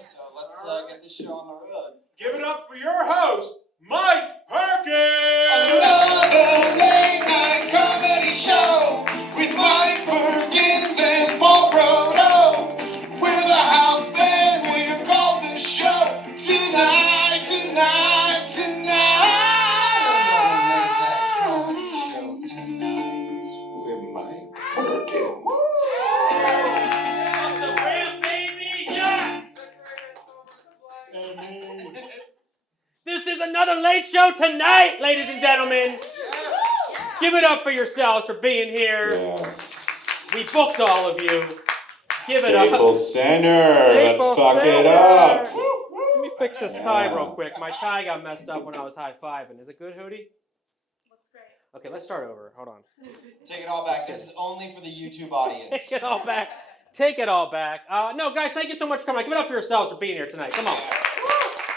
so let's get this show on the road. Give it up for your host, Mike Perkins! Another late night comedy show with Mike Perkins and Paul Brodo. We're the house band, we're called the show tonight, tonight, tonight. Another late night comedy show tonight with Mike Perkins. Off the ramp, baby! Yes! This is another late show tonight, ladies and gentlemen. Yes. Give it up for yourselves for being here. Yes. We booked all of you. Give it up. Staples Center. Staples Let's fuck Center. it up. Let me fix this tie Yeah. real quick. My tie got messed up when I was high-fiving. Is it good, Hootie? Looks great. Okay, let's start over. Hold on. Take it all back. This is only for the YouTube audience. Take it all back. Take it all back. No, guys, thank you so much for coming. Give it up for yourselves for being here tonight. Come on.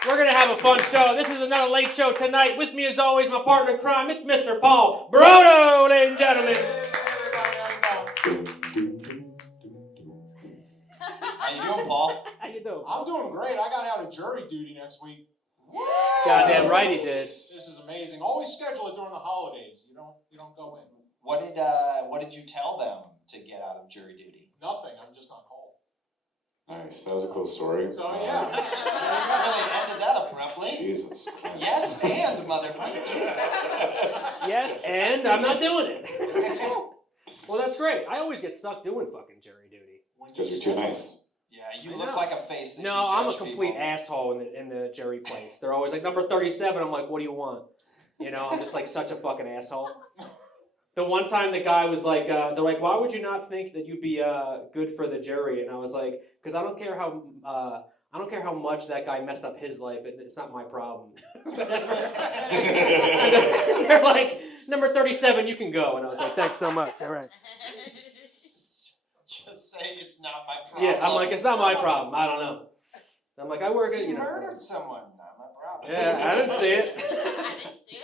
We're going to have a fun show. This is another late show tonight. With me, as always, my partner in crime. It's Mr. Paul Brodo, ladies and gentlemen. How you doing, Paul? How you doing? I'm doing great. I got out of jury duty next week. Goddamn right he did. This is amazing. Always schedule it during the holidays. You don't go in. What did you tell them to get out of jury duty? Nothing. I'm just not called. Nice. That was a cool story. So yeah. Really ended that abruptly. Jesus Christ. Yes, and motherfucker. Jesus. Yes, and I'm not doing it. Well, that's great. I always get stuck doing fucking jury duty. Because you're too nice. Yeah, you look like a face that No, you I'm a judge complete people. asshole in the jury place. They're always like, number 37. I'm like, what do you want? You know, I'm just like such a fucking asshole. The one time the guy was like, they're like, why would you not think that you'd be good for the jury? And I was like, because I don't care how much that guy messed up his life. It's not my problem. They're like, number 37, you can go. And I was like, thanks so much. All right. Just say it's not my problem. Yeah, I'm like, it's not my problem. I don't know. I'm like, I work at, You you know. murdered someone. Not my problem. Yeah, I didn't see it.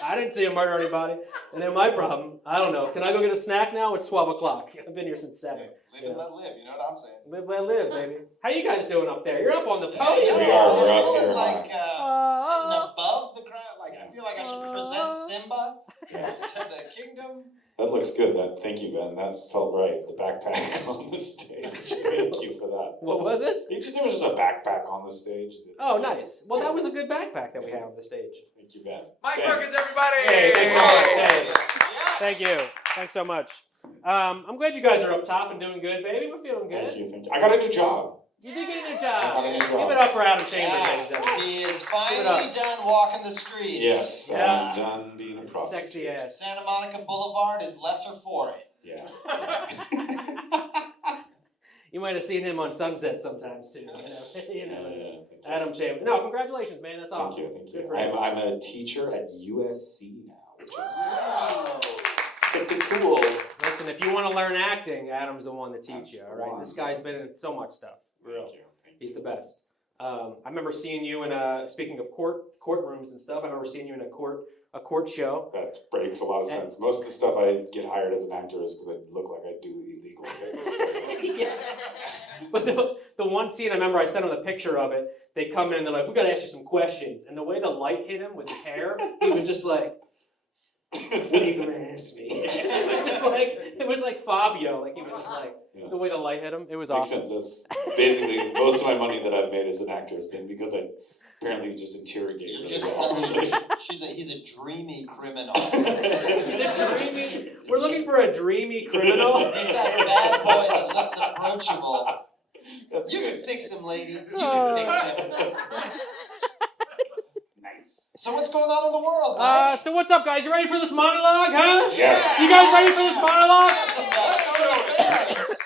I didn't see him murder anybody. And then my problem, I don't know. Can I go get a snack now? It's 12 o'clock. I've been here since 7. Live and let live. You know what I'm saying? Live, let live, baby. How you guys doing up there? You're up on the Yeah, podium. We are. We're up feeling here like sitting high. above the crowd. Like I feel like I should present Simba Yes. to the kingdom. That looks good. Thank you, Ben. That felt right. The backpack on the stage. Thank you for that. What was it? There was just a backpack on the stage. Oh, nice. Well, that was a good backpack that we had on the stage. Thank you, Ben. Mike Ben. Perkins, everybody! Hey, thanks so much. Hey. Yes. Thank you. Thanks so much. I'm glad you guys are up top and doing good, baby. We're feeling good. Thank you. I got a new job. You did get a new I job. got a new job. Give it up for Adam Chambers, ladies and gentlemen. He is it finally up. done walking the streets. Yes, Yeah. I'm done being a prostitute. Sexy ass. Santa Monica Boulevard is lesser for it. Yeah. You might have seen him on Sunset sometimes too. You know. Thank you. Adam Chambers. No, congratulations, man. That's awesome. Thank you. Good for him. I'm a teacher at USC now, which is Wow. pretty cool. Listen, if you want to learn acting, Adam's the one to teach That's you. All the right, one. this guy's been in so much stuff. Thank you. He's the best. I remember seeing you in speaking of courtrooms and stuff. I remember seeing you in a court show. That makes a lot of sense. Most of the stuff I get hired as an actor is because I look like I do illegal things. Yeah. But the one scene I remember, I sent him the picture of it. They come in, they're like, "We gotta ask you some questions." And the way the light hit him with his hair, he was just like, "What are you gonna ask me?" It was like Fabio. Like he was just like the way the light hit him. It was Makes awesome. sense. That's basically most of my money that I've made as an actor has been because I apparently just interrogate You're really just well. such he's a dreamy criminal. He's a dreamy. We're looking for a dreamy criminal. He's that bad boy that looks approachable. That's You good. can fix him, ladies. You can fix him. Nice. So what's going on in the world, Mike? So what's up, guys? You ready for this monologue, huh? Yes. You guys ready for this monologue? Some current affairs.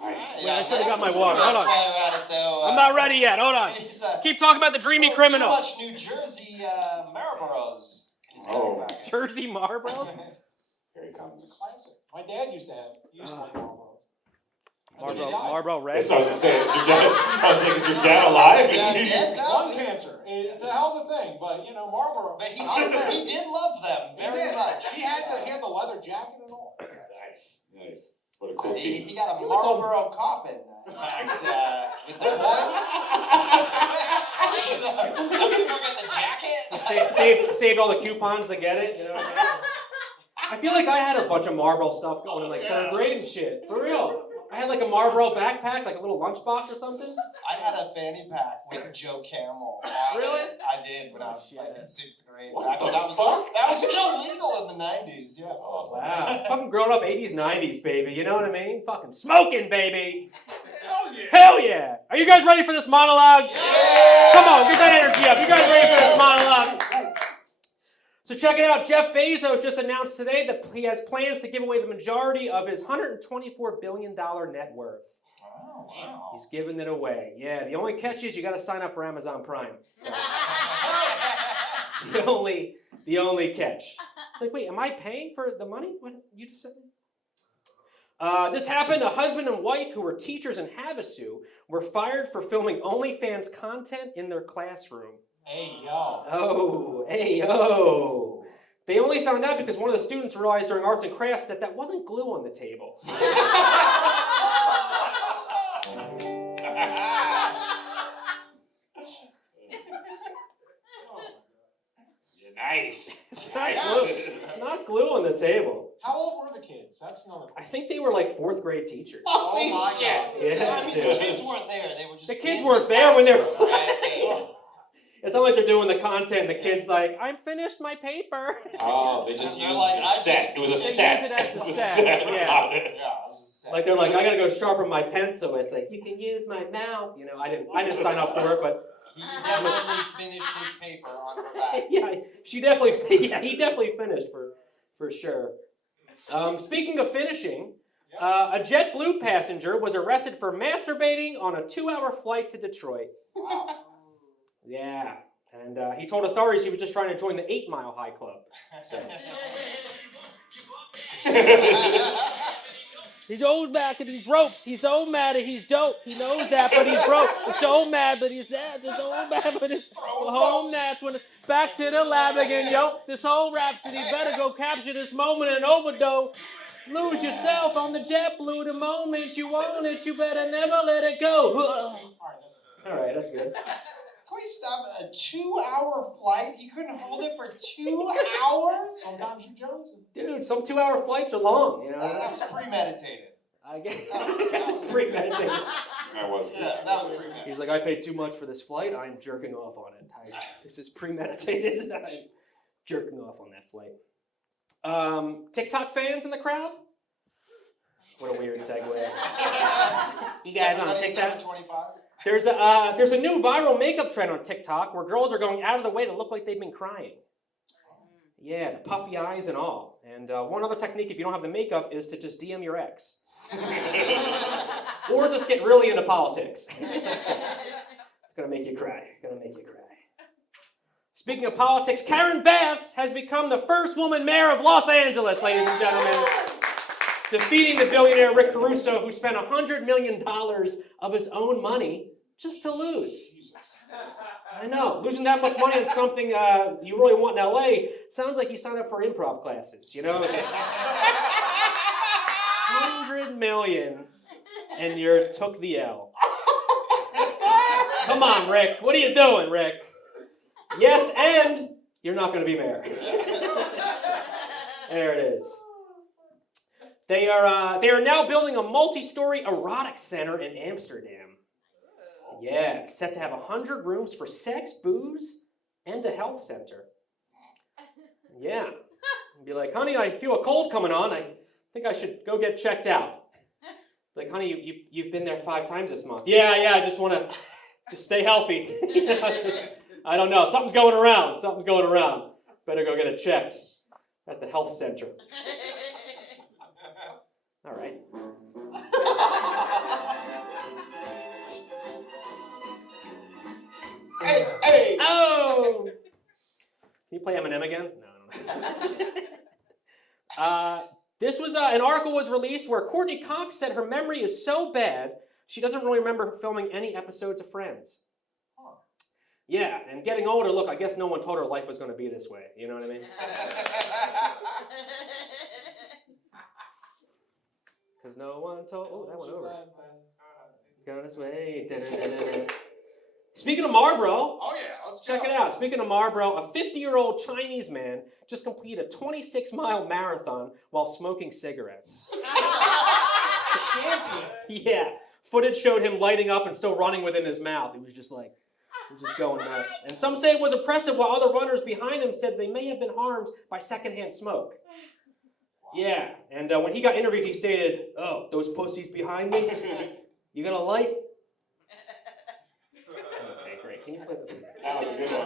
Nice. Wait, I should've got my Some water. Hold on. while you're at it, though. I'm not ready yet. Hold on. He's Keep talking about the dreamy criminal. Too much New Jersey Marlboros. He's coming back. Jersey Marlboro? Here he It's comes. a classic. My dad used to like Marlboro. Marlboro Red. So I was gonna say, is your dad? I was like, is your dad alive? Yeah, dead now? Lung cancer. It's a hell of a thing, but Marlboro. But he did love them very much. He had the leather jacket and all. Nice. What a cool He team. got a Marlboro coffin with the points. Saved all the coupons to get it. You know what I mean? I feel like I had a bunch of Marlboro stuff going in like third grade and shit. For real. I had like a Marlboro backpack, like a little lunchbox or something. I had a fanny pack with Joe Camel. Really? I did when I was like in 6th grade. What Back the when that was still legal in the 90s. Yeah. That's awesome. Wow. Fucking growing up 80s, 90s, baby. You know what I mean? Fucking smoking, baby. Hell yeah. Hell yeah. Are you guys ready for this monologue? Yeah. Come on, get that energy up. You guys ready for this monologue? So check it out. Jeff Bezos just announced today that he has plans to give away the majority of his $124 billion net worth. Oh, wow. He's giving it away. Yeah, the only catch is you got to sign up for Amazon Prime. So it's the only catch. Like, wait, am I paying for the money? What you just said? This happened. A husband and wife who were teachers in Havasu were fired for filming OnlyFans content in their classroom. Hey, yo. Oh, hey, yo. They only found out because one of the students realized during arts and crafts that wasn't glue on the table. Nice. It's not glue on the table. How old were the kids? That's another I question. think they were like 4th grade teachers. Holy my shit. Yeah, I mean, dude. the kids weren't there. They were just The kids in weren't there when they were classroom, right? It's not like they're doing the content and the kid's like, I'm finished my paper. Oh, they just And they're used like, the I set. just- It was a They set. used it as It the was a set, set. yeah. Got it. Yeah, it was just sad. Like they're like, I gotta go sharpen my pencil. It's like, you can use my mouth. You know, I didn't sign up for it, but He definitely finished his paper on her back. yeah, he definitely finished for sure. Speaking of finishing, a JetBlue passenger was arrested for masturbating on a 2-hour flight to Detroit. Wow. Yeah, and he told authorities he was just trying to join the 8 Mile High Club. So. He's always back at these ropes. He's so mad that he's dope. He knows that, but he's broke. He's so mad, but he's that. He's so mad, but he's home. That's when it's back to the lab again, yo. This whole rhapsody better go capture this moment and overdose. Lose yourself on the JetBlue the moment you want it. You better never let it go. All right, that's good. Can we stop a 2-hour flight? He couldn't hold it for 2 hours? Sometimes you Jones. Dude, some 2-hour flights are long, you know. That was premeditated. I guess it's premeditated. That was Yeah, that was premeditated. He's like, I paid too much for this flight. I'm jerking off on it. This is premeditated. I'm jerking off on that flight. TikTok fans in the crowd? What a weird segue. You guys on Everybody TikTok? 725? There's a new viral makeup trend on TikTok where girls are going out of the way to look like they've been crying. Yeah, the puffy eyes and all. And one other technique, if you don't have the makeup, is to just DM your ex. Or just get really into politics. It's gonna make you cry. Speaking of politics, Karen Bass has become the first woman mayor of Los Angeles, ladies and gentlemen. Defeating the billionaire Rick Caruso, who spent $100 million of his own money just to lose. I know, losing that much money on something you really want in LA sounds like you signed up for improv classes, you know? Just $100 million and you took the L. Come on, Rick. What are you doing, Rick? Yes, and you're not going to be mayor. There it is. They are now building a multi-story erotic center in Amsterdam. Yeah, set to have 100 rooms for sex, booze, and a health center. Yeah. Be like, honey, I feel a cold coming on. I think I should go get checked out. Like, honey, you've been there 5 times this month. Yeah, I just want to just stay healthy. You know, I don't know. Something's going around. Better go get it checked at the health center. All right. Hey! Oh! Can you play Eminem again? No. This was an article was released where Courtney Cox said her memory is so bad she doesn't really remember filming any episodes of Friends. Huh. Yeah, and getting older, look, I guess no one told her life was going to be this way. You know what I mean? Because no one told... Oh, that went over. Go this way. Da-da-da-da-da. Speaking of Marlboro, Oh yeah, Let's go. Check it out. Speaking of Marlboro, a 50-year-old Chinese man just completed a 26-mile marathon while smoking cigarettes. Champion. Yeah. Footage showed him lighting up and still running within his mouth. He was just going nuts. And some say it was impressive, while other runners behind him said they may have been harmed by secondhand smoke. Yeah. And when he got interviewed, he stated, "Oh, those pussies behind me? You gonna light?" Okay, great. Can you play the... That was a good one.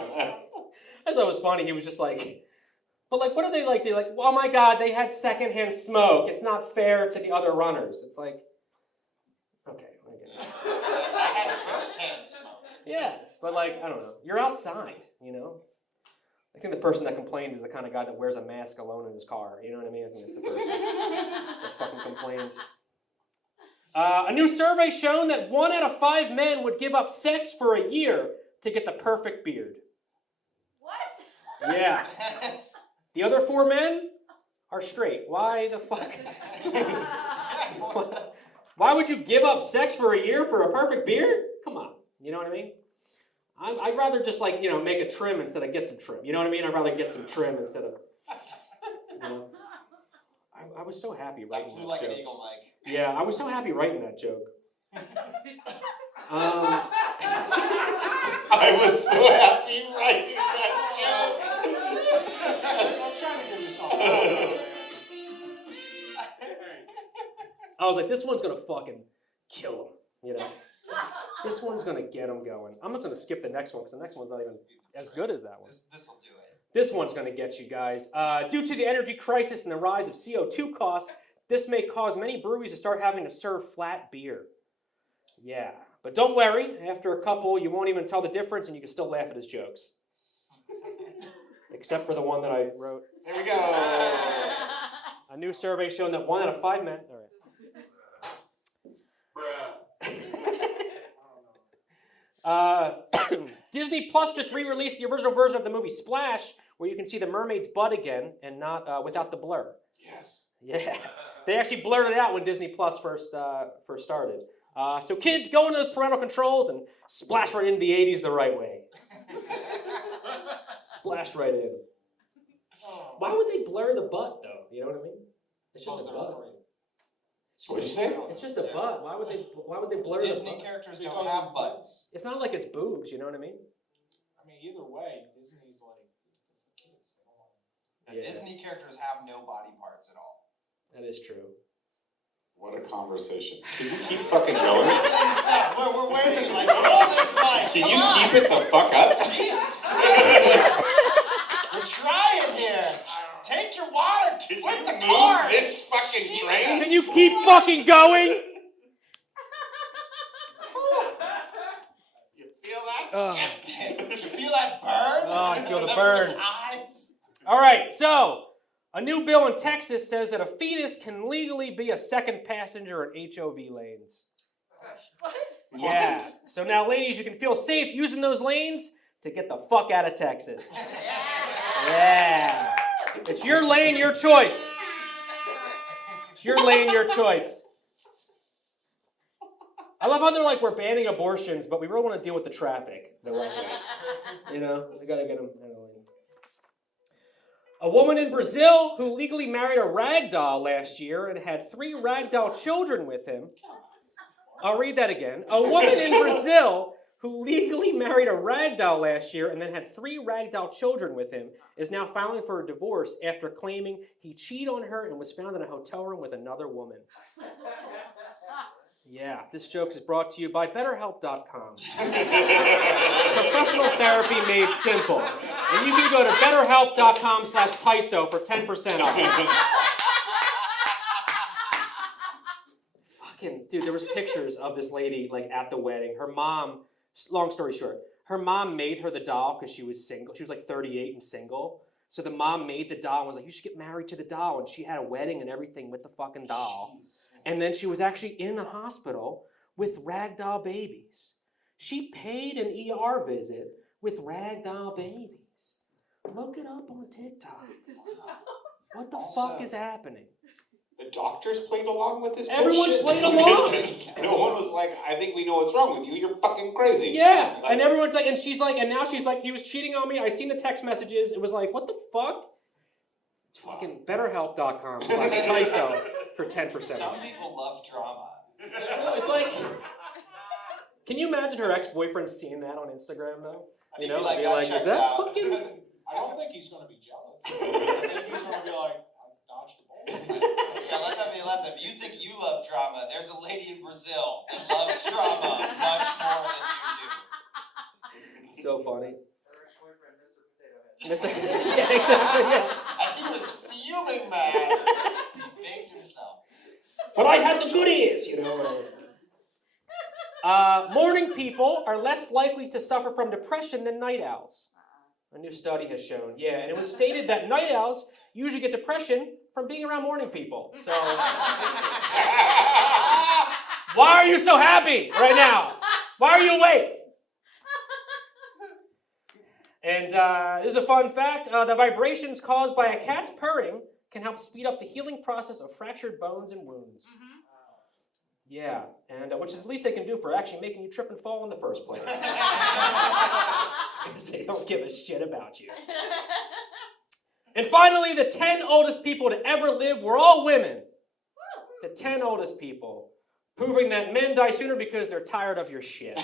I thought it was funny. He was just like, but like, what are they like? They're like, oh my God, they had secondhand smoke. It's not fair to the other runners. It's like, okay, I get it. I had first-hand smoke. Yeah, but like, I don't know. You're outside, you know? I think the person that complained is the kind of guy that wears a mask alone in his car. You know what I mean? I think that's the person that fucking complained. A new survey shown that 1 out of 5 men would give up sex for a year to get the perfect beard. What? Yeah. The other 4 men are straight. Why the fuck? Why would you give up sex for a year for a perfect beard? Come on. You know what I mean? I'd rather just like, you know, make a trim instead of get some trim. You know what I mean? I'd rather get some trim instead of, you know. I was so happy That writing flew that like joke. an eagle, Mike. Yeah, I was so happy writing that joke. I was so happy writing that joke. I'm trying to give you something. I was like, this one's gonna fucking kill him, you know? This one's gonna get him going. I'm not gonna skip the next one because the next one's not even as good as that one. This will do it. This one's gonna get you guys. Due to the energy crisis and the rise of CO2 costs, this may cause many breweries to start having to serve flat beer. Yeah, but don't worry. After a couple, you won't even tell the difference and you can still laugh at his jokes. Except for the one that I wrote. Here we go. A new survey showing that 1 out of 5 men... All right. Disney Plus just re-released the original version of the movie Splash, where you can see the mermaid's butt again and not without the blur. Yes. Yeah, they actually blurred it out when Disney Plus first started. So kids, go into those parental controls and splash right into the 80s the right way. Splash right in. Why would they blur the butt though? You know what I mean? It's just a butt. What'd you say? It's just a butt. Why would they blur the Disney butt? characters Because don't have it's butts. It's not like it's boobs. You know what I mean? I mean, either way, Disney's like for kids. They don't want The Yeah. Disney characters have no body parts at all. That is true. What a conversation. Can you keep fucking going? Stop. We're waiting. Like, hold this mic. Can Come you on. keep it the fuck up? Jesus Christ. We're trying here. Take your water. Can Flip you the move car. this fucking Jesus. train? Can you keep fucking going? You feel that? Oh. Did you feel that burn? Oh, I feel the Remember burn. its eyes? All right, so a new bill in Texas says that a fetus can legally be a second passenger in HOV lanes. What? Yeah. So now, ladies, you can feel safe using those lanes to get the fuck out of Texas. Yeah. It's your lane, your choice. It's your lane, your choice. I love how they're like, we're banning abortions, but we really want to deal with the traffic the right way. You know, we gotta get them out of the lane. A woman in Brazil who legally married a rag doll last year and had 3 rag doll children with him. I'll read that again. A woman in Brazil who legally married a rag doll last year and then had 3 rag doll children with him is now filing for a divorce after claiming he cheated on her and was found in a hotel room with another woman. Yeah, this joke is brought to you by BetterHelp.com. Professional therapy made simple. And you can go to BetterHelp.com/Tyso for 10% off. Fucking, dude, there was pictures of this lady, like, at the wedding. Her mom, long story short, her mom made her the doll because she was single. She was, like, 38 and single. So the mom made the doll and was like, you should get married to the doll. And she had a wedding and everything with the fucking doll. Jeez. And then she was actually in a hospital with ragdoll babies. She paid an ER visit with ragdoll babies. Look it up on TikTok. What the Also- fuck is happening? The doctors played along with this Everyone bullshit? played along. No one was like, I think we know what's wrong with you. You're fucking crazy. Yeah, Like, and everyone's like, and she's like, and now she's like, he was cheating on me. I seen the text messages. It was like, what the fuck? It's fucking BetterHelp.com/Tyso for 10%. Some people love drama. It's like, can you imagine her ex-boyfriend seeing that on Instagram though? He'd be like, that is checks that out. fucking? I don't think he's gonna be jealous. I think he's gonna be like, I dodged the bullet. Yeah, let that be a lesson. If you think you love drama, there's a lady in Brazil that loves drama much more than you So funny. Her ex-boyfriend, Mr. Potato Head. Yeah, exactly. Yeah. do. And he was fuming mad. He baked himself. But I had the goodies, you know. Morning people are less likely to suffer from depression than night owls. A new study has shown. Yeah, and it was stated that night owls usually get depression from being around morning people. So, why are you so happy right now? Why are you awake? And this is a fun fact. The vibrations caused by a cat's purring can help speed up the healing process of fractured bones and wounds. Yeah, and which is the least they can do for actually making you trip and fall in the first place. Because they don't give a shit about you. And finally, the 10 oldest people to ever live were all women. The 10 oldest people. Proving that men die sooner because they're tired of your shit.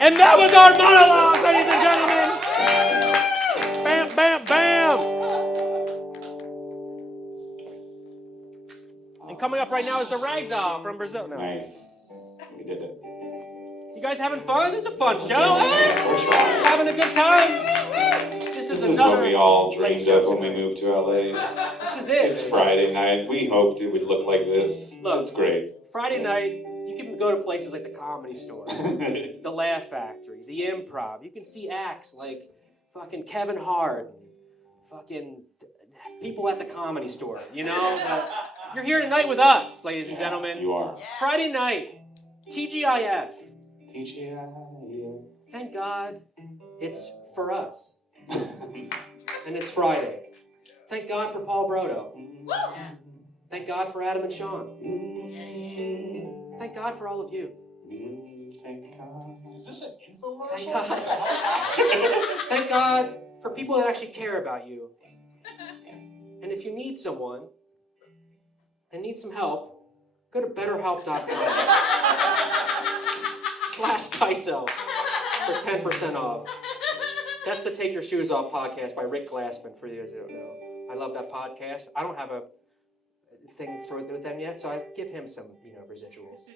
And that was our monologue, ladies and gentlemen. Bam, bam, bam. And coming up right now is the ragdoll from Brazil. No. Nice. We did it. You guys having fun? This is a fun show. Hey? Having a good time. This is what we all late dreamed show of when we tonight. moved to LA. This is it. It's Friday night. We hoped it would look like this. Look. It's great. Friday night, you can go to places like the Comedy Store, the Laugh Factory, the Improv. You can see acts like fucking Kevin Hart, and fucking people at the Comedy Store, you know? But you're here tonight with us, ladies and gentlemen. You are. Friday night, TGIF. TGI. Thank God it's for us. And it's Friday. Thank God for Paul Brodo. Yeah. Thank God for Adam and Sean. Yeah. Thank God for all of you. Thank God. Is this an infomercial? Thank God. What the hell's happening? Thank God for people that actually care about you. And if you need someone and need some help, go to BetterHelp.com/Tyso for 10% off. That's the Take Your Shoes Off podcast by Rick Glassman, for you guys who don't know. I love that podcast. I don't have a thing with them yet, so I give him some, residuals.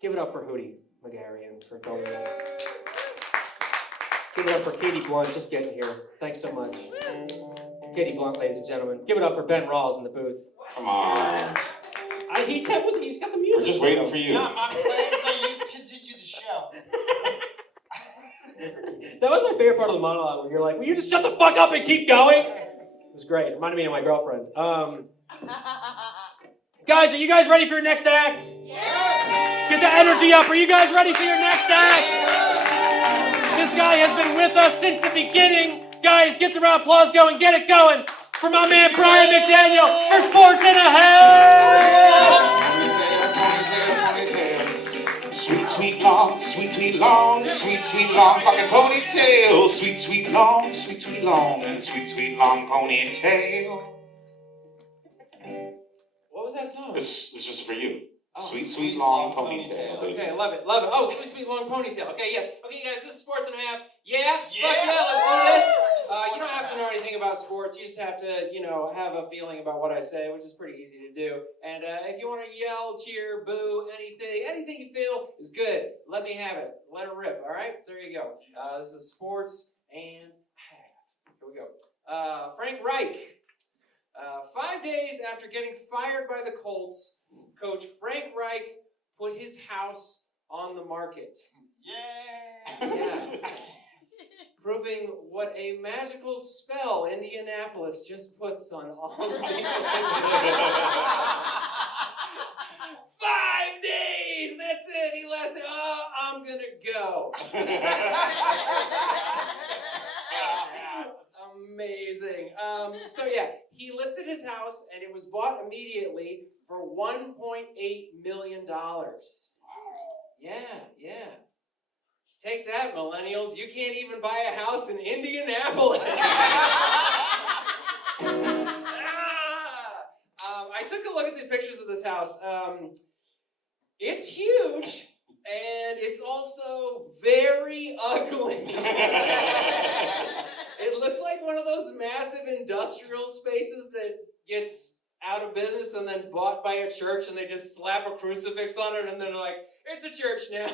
Give it up for Hootie McGarrian for filming this. Give it up for Katie Blunt just getting here. Thanks so much. Katie Blunt, ladies and gentlemen. Give it up for Ben Rawls in the booth. Come on. He's got the music. We're just waiting for you. No, I'm playing until you continue the show. That was my favorite part of the monologue, when you're like, will you just shut the fuck up and keep going? It was great. It reminded me of my girlfriend. Guys, are you guys ready for your next act? Yes. Get the energy up. Are you guys ready for your next act? This guy has been with us since the beginning. Guys, get the round of applause going. Get it going for my man Brian McDaniel for Sports in a Head. Sweet, sweet, long, sweet, sweet, long, sweet, sweet, long fucking ponytail. Sweet, sweet, long, and sweet, sweet, long ponytail. What was that song? This is just for you. Oh, Sweet, sweet, long ponytail. Okay, I love it, love it. Oh, sweet, sweet, long ponytail. Okay, yes. Okay, guys, this is Sports and a Half. Yeah? Fuck yeah, let's do this. You don't have to know anything about sports. You just have to, have a feeling about what I say, which is pretty easy to do. And if you want to yell, cheer, boo, anything you feel is good. Let me have it. Let it rip, all right? So there you go. This is Sports and Half. Here we go. Frank Reich. 5 days after getting fired by the Colts, Coach Frank Reich put his house on the market. Yeah. Proving what a magical spell Indianapolis just puts on all the people. 5 days! That's it! He lasted, I'm gonna go. Amazing. So yeah, He listed his house, and it was bought immediately for $1.8 million. Yeah. Take that, millennials. You can't even buy a house in Indianapolis. I took a look at the pictures of this house. It's huge, and it's also very ugly. It looks like one of those massive industrial spaces that gets out of business and then bought by a church, and they just slap a crucifix on it, and then they're like, it's a church now.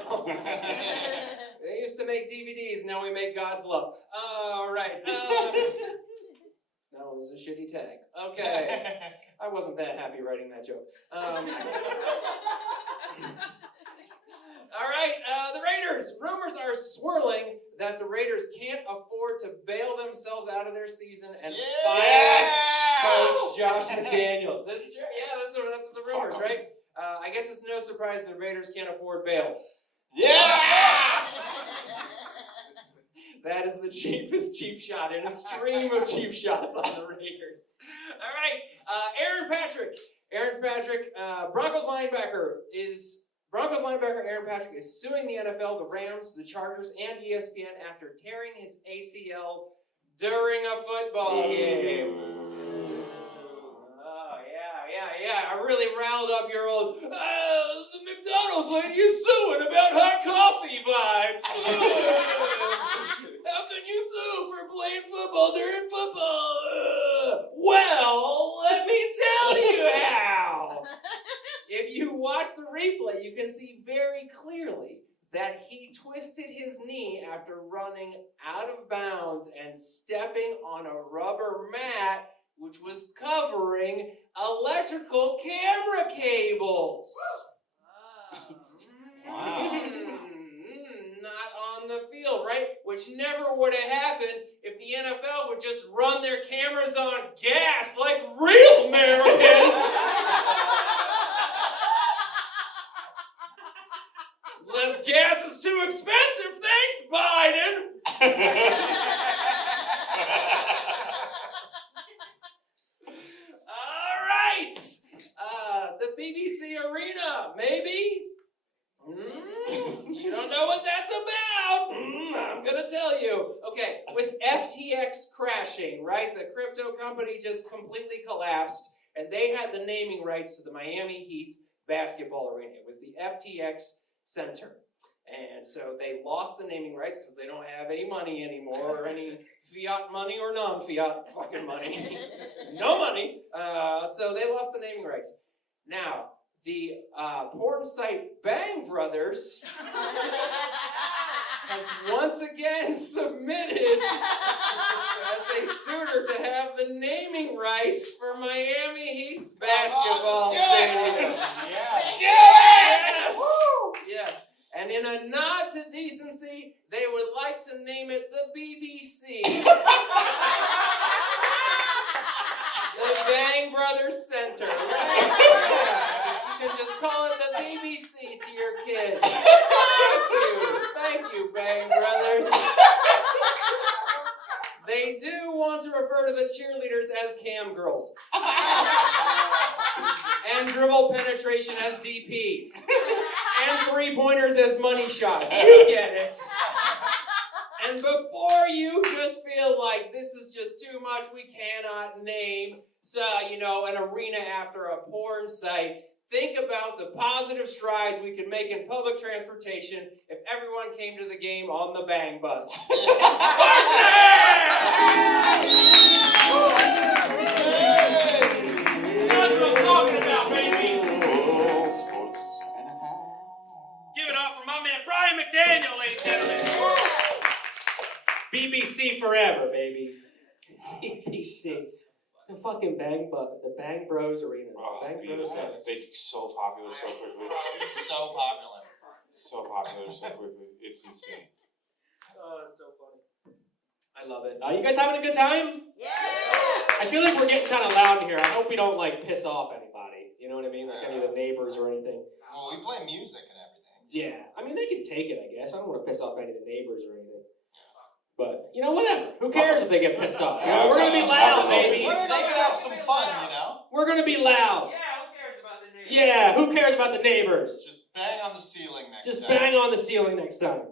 They used to make DVDs, now we make God's love. All right. That was a shitty tag. Okay. I wasn't that happy writing that joke. All right, the Raiders. Rumors are swirling that the Raiders can't afford to bail themselves out of their season and fire Coach Josh McDaniels. That's true. Yeah, that's what the rumors, right? I guess it's no surprise the Raiders can't afford bail. Yeah! That is the cheapest cheap shot in a stream of cheap shots on the Raiders. All right, Aaron Patrick, Broncos linebacker Aaron Patrick is suing the NFL, the Rams, the Chargers, and ESPN after tearing his ACL during a football game. Oh, yeah. I really riled up your old, the McDonald's lady is suing about hot coffee vibes. How can you sue for playing football during football? Well, let me tell you how. If you watch the replay, you can see very clearly that he twisted his knee after running out of bounds and stepping on a rubber mat which was covering electrical camera cables. Wow. Not on the field, right? Which never would have happened if the NFL would just run their cameras on gas like real Americans. Less gas is too expensive, thanks, Biden! All right! The BBC Arena, maybe? You don't know what that's about? I'm gonna tell you. Okay, with FTX crashing, right? The crypto company just completely collapsed, and they had the naming rights to the Miami Heat's basketball arena. It was the FTX Center. And so they lost the naming rights because they don't have any money anymore, or any fiat money or non-fiat fucking money. No money. So they lost the naming rights. Now, the porn site Bang Brothers has once again submitted as a suitor to have the naming rights for Miami Heat's basketball stadium. Yes! Yes. And in a nod to decency, they would like to name it the BBC. The Bang Brothers Center, right? You can just call it the BBC to your kids. Thank you, Bang Brothers. They do want to refer to the cheerleaders as cam girls. And dribble penetration as DP. And three-pointers as money shots. You get it. And before you just feel like this is just too much, we cannot name, an arena after a porn site, think about the positive strides we could make in public transportation if everyone came to the game on the Bang Bus. Sports That's what I'm talking about, baby. Sports and a half. Give it up for my man Brian McDaniel, ladies and gentlemen. BBC forever, baby. BBC. The fucking the Bang Bros Arena. Oh, Bang Bros they're so popular so quickly. So popular. So popular so quickly. It's insane. Oh, that's so funny. I love it. You guys having a good time? Yeah! I feel like we're getting kind of loud here. I hope we don't piss off anybody. You know what I mean? Like any of the neighbors or anything. Well, we play music and everything. Yeah. I mean, they can take it, I guess. I don't want to piss off any of the neighbors or anything. But, you know, whatever. Who cares if they get pissed off? You know, we're going to be loud, baby. They can have some fun, you know? We're going to be loud. Yeah, who cares about the neighbors? Yeah, who cares about the neighbors? Just bang on the ceiling next Just time. bang on the ceiling next time.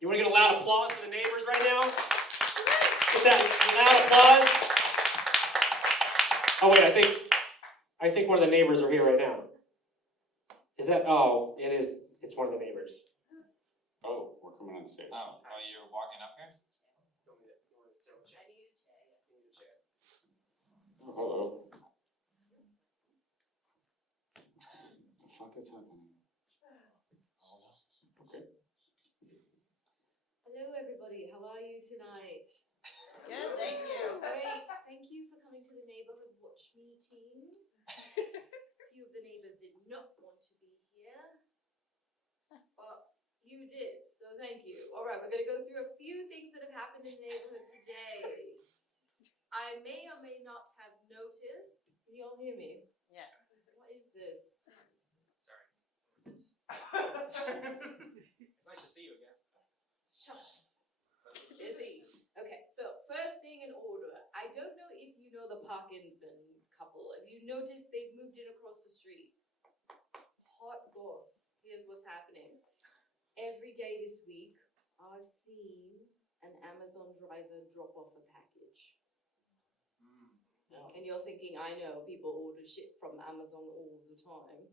You want to get a loud applause for the neighbors right now? Get that loud applause. Oh wait, I think one of the neighbors are here right now. Is that? Oh, it is. It's one of the neighbors. Oh, we're coming on stage. Oh, you're walking up here? Oh, hello. The fuck is happening? Okay. Hello everybody, how are you tonight? Good, thank you. Great, thank you for coming to the neighborhood watch me team. A few of the neighbors did not want to be here, but you did, so thank you. All right, we're gonna go through a few things that have happened in the neighborhood today. I may or may not have noticed, can you all hear me? Yes. What is this? Sorry. It's nice to see you again. Shut up. Busy. Okay, so first thing in order. I don't know if you know the Parkinson couple. Have you noticed they've moved in across the street? Hot goss. Here's what's happening. Every day this week, I've seen an Amazon driver drop off a package. And you're thinking, I know, people order shit from Amazon all the time.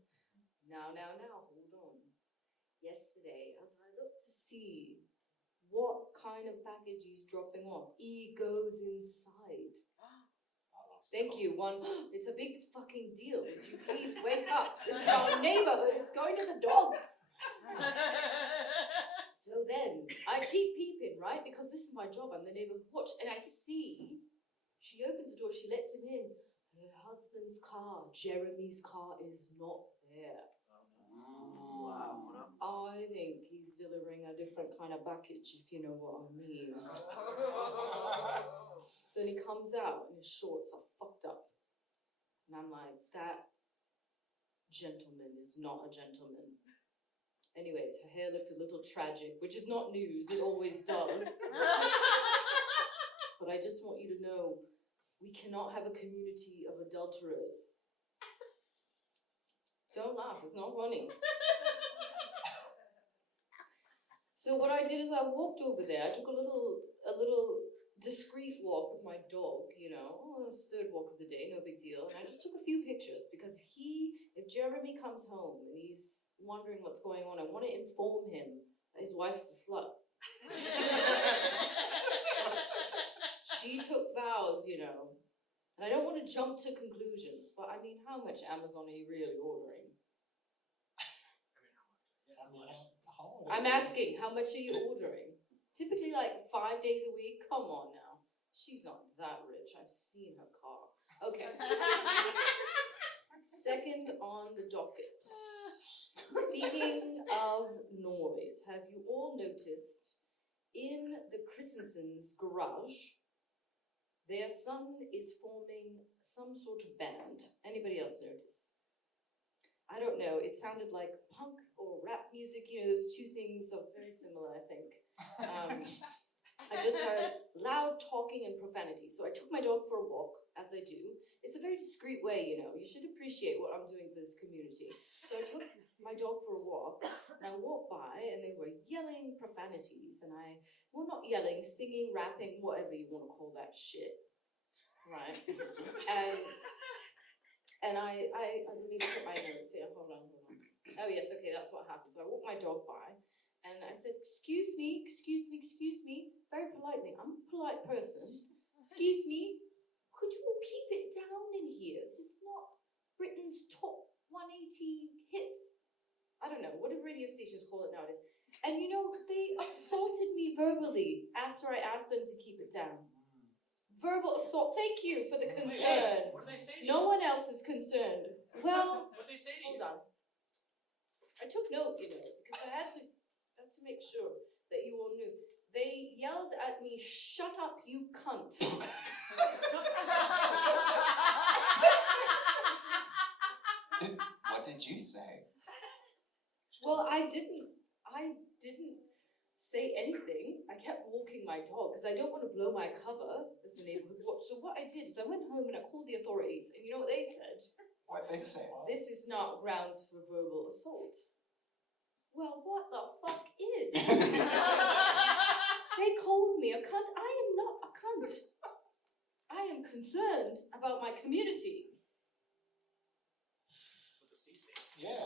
Now, hold on. Yesterday, as I looked to see what kind of package he's dropping off, he goes inside. Thank you, one. It's a big fucking deal. Would you please wake up? This is our neighborhood. It's going to the dogs. So then, I keep peeping, right? Because this is my job. I'm the neighborhood watch. And I see, she opens the door, she lets him in. Her husband's car, Jeremy's car, is not there. I think he's delivering a different kind of package, if you know what I mean. So then he comes out and his shorts are fucked up. And I'm like, that gentleman is not a gentleman. Anyways, her hair looked a little tragic, which is not news, it always does. But I just want you to know, we cannot have a community of adulterers. Don't laugh, it's not funny. So what I did is I walked over there. I took a little discreet walk with my dog, you know, it's the third walk of the day, no big deal. And I just took a few pictures because if Jeremy comes home and he's wondering what's going on, I want to inform him that his wife's a slut. She took vows, you know, and I don't want to jump to conclusions, but I mean, how much Amazon are you really ordering? I'm asking, how much are you ordering? Typically like 5 days a week? Come on now. She's not that rich. I've seen her car. Okay. Second on the docket. Speaking of noise, have you all noticed in the Christensen's garage, their son is forming some sort of band? Anybody else notice? I don't know, it sounded like punk or rap music, you know, those two things are very similar, I think. I just heard loud talking and profanity, so I took my dog for a walk, as I do. It's a very discreet way, you know, you should appreciate what I'm doing for this community. So I took my dog for a walk, and I walked by, and they were yelling profanities, and well, not yelling, singing, rapping, whatever you want to call that shit, right? And I need to put my notes here, hold on. Oh yes, okay, that's what happened. So I walked my dog by, and I said, excuse me, very politely, I'm a polite person. Excuse me, could you all keep it down in here? This is not Britain's top 180 hits. I don't know, what do radio stations call it nowadays? And you know, they assaulted me verbally after I asked them to keep it down. Verbal assault, thank you for the concern. What did they say to you? No one else is concerned. Well, What did they say to hold you? on. I took note, you know, because I had to make sure that you all knew. They yelled at me, shut up, you cunt. What did you say? Well, I didn't say anything. I kept walking my dog because I don't want to blow my cover as the neighborhood watch. So what I did was I went home and I called the authorities, and you know what they said? What they say? This is not grounds for verbal assault. Well, what the fuck is? They called me a cunt. I am not a cunt. I am concerned about my community. That's what the C stands for. Yeah.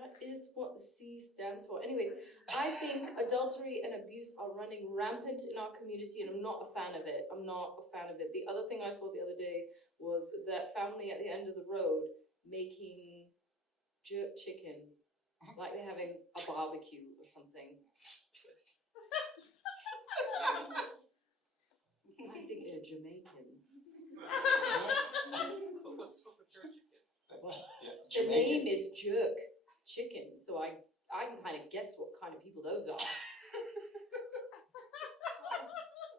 That is what the C stands for. Anyways, I think adultery and abuse are running rampant in our community, and I'm not a fan of it. I'm not a fan of it. The other thing I saw the other day was that family at the end of the road making jerk chicken, like they're having a barbecue or something. I think they're Jamaican. What's up with church again? Yeah, The Jamaican. name is jerk chicken, so I can kind of guess what kind of people those are.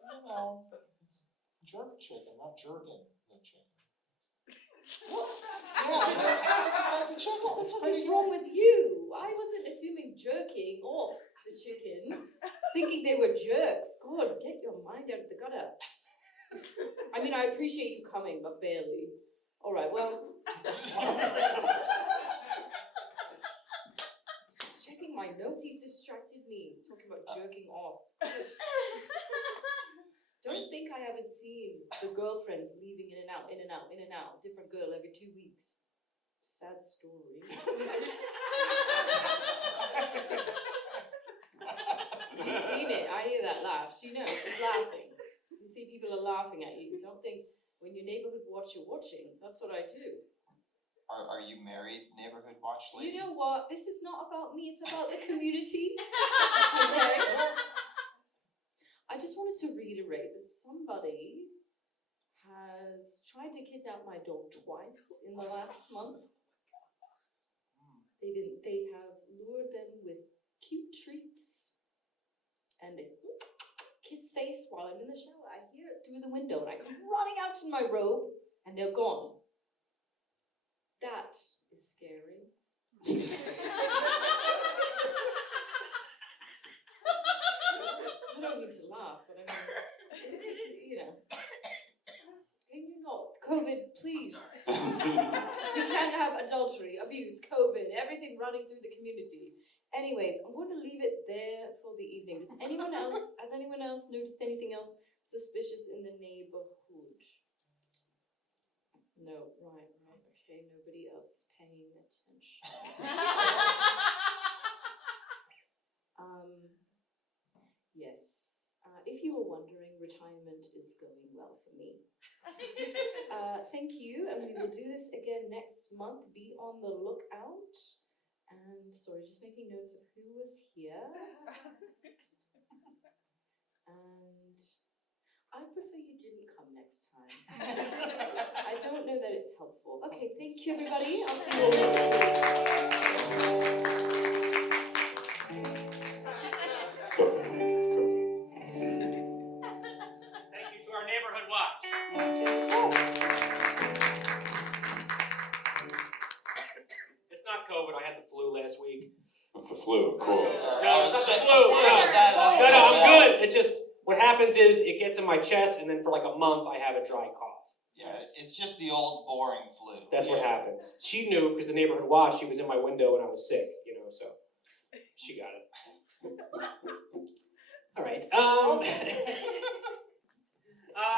You know, it's jerk chicken, not jerkin the chicken. What? Yeah, it's a type of chicken. What the It's fuck pretty is good. wrong with you? I wasn't assuming jerking off the chicken, thinking they were jerks. God, get your mind out of the gutter. I mean, I appreciate you coming, but barely. All right, well. Just checking my notes. He's distracted me, talking about jerking off. God. Don't think I haven't seen the girlfriends leaving in and out, in and out, in and out. Different girl every 2 weeks. Sad story. You've seen it. I hear that laugh. She knows. She's laughing. You see people are laughing at you. Don't think when your neighborhood watch you're watching. That's what I do. Are you married, neighborhood watch lady? You know what? This is not about me. It's about the community. Okay? I just wanted to reiterate that somebody has tried to kidnap my dog twice in the last month. They have lured them with cute treats and a kiss face while I'm in the shower. I hear it through the window and I come running out in my robe and they're gone. That is scary. I don't mean to laugh, but I mean, it's, you know. Can you not? COVID, please. You can't have adultery, abuse, COVID, everything running through the community. Anyways, I'm going to leave it there for the evening. Has anyone else noticed anything else suspicious in the neighborhood? No, right. Okay, nobody else is paying attention. Yes. If you were wondering, retirement is going well for me. Thank you, and we will do this again next month. Be on the lookout. And sorry, just making notes of who was here. And I prefer you didn't come next time. I don't know that it's helpful. Okay, thank you, everybody. I'll see you all next Thank you to our neighborhood watch. It's not COVID. I had the flu last week. It's the flu. Cool. No, it's not the flu. No, I'm good. It's just what happens is it gets in my chest, and then for like a month I have a dry cough. Yeah, it's just the old boring flu. That's what happens. She knew because the neighborhood watch. She was in my window when I was sick. So she got it. All right.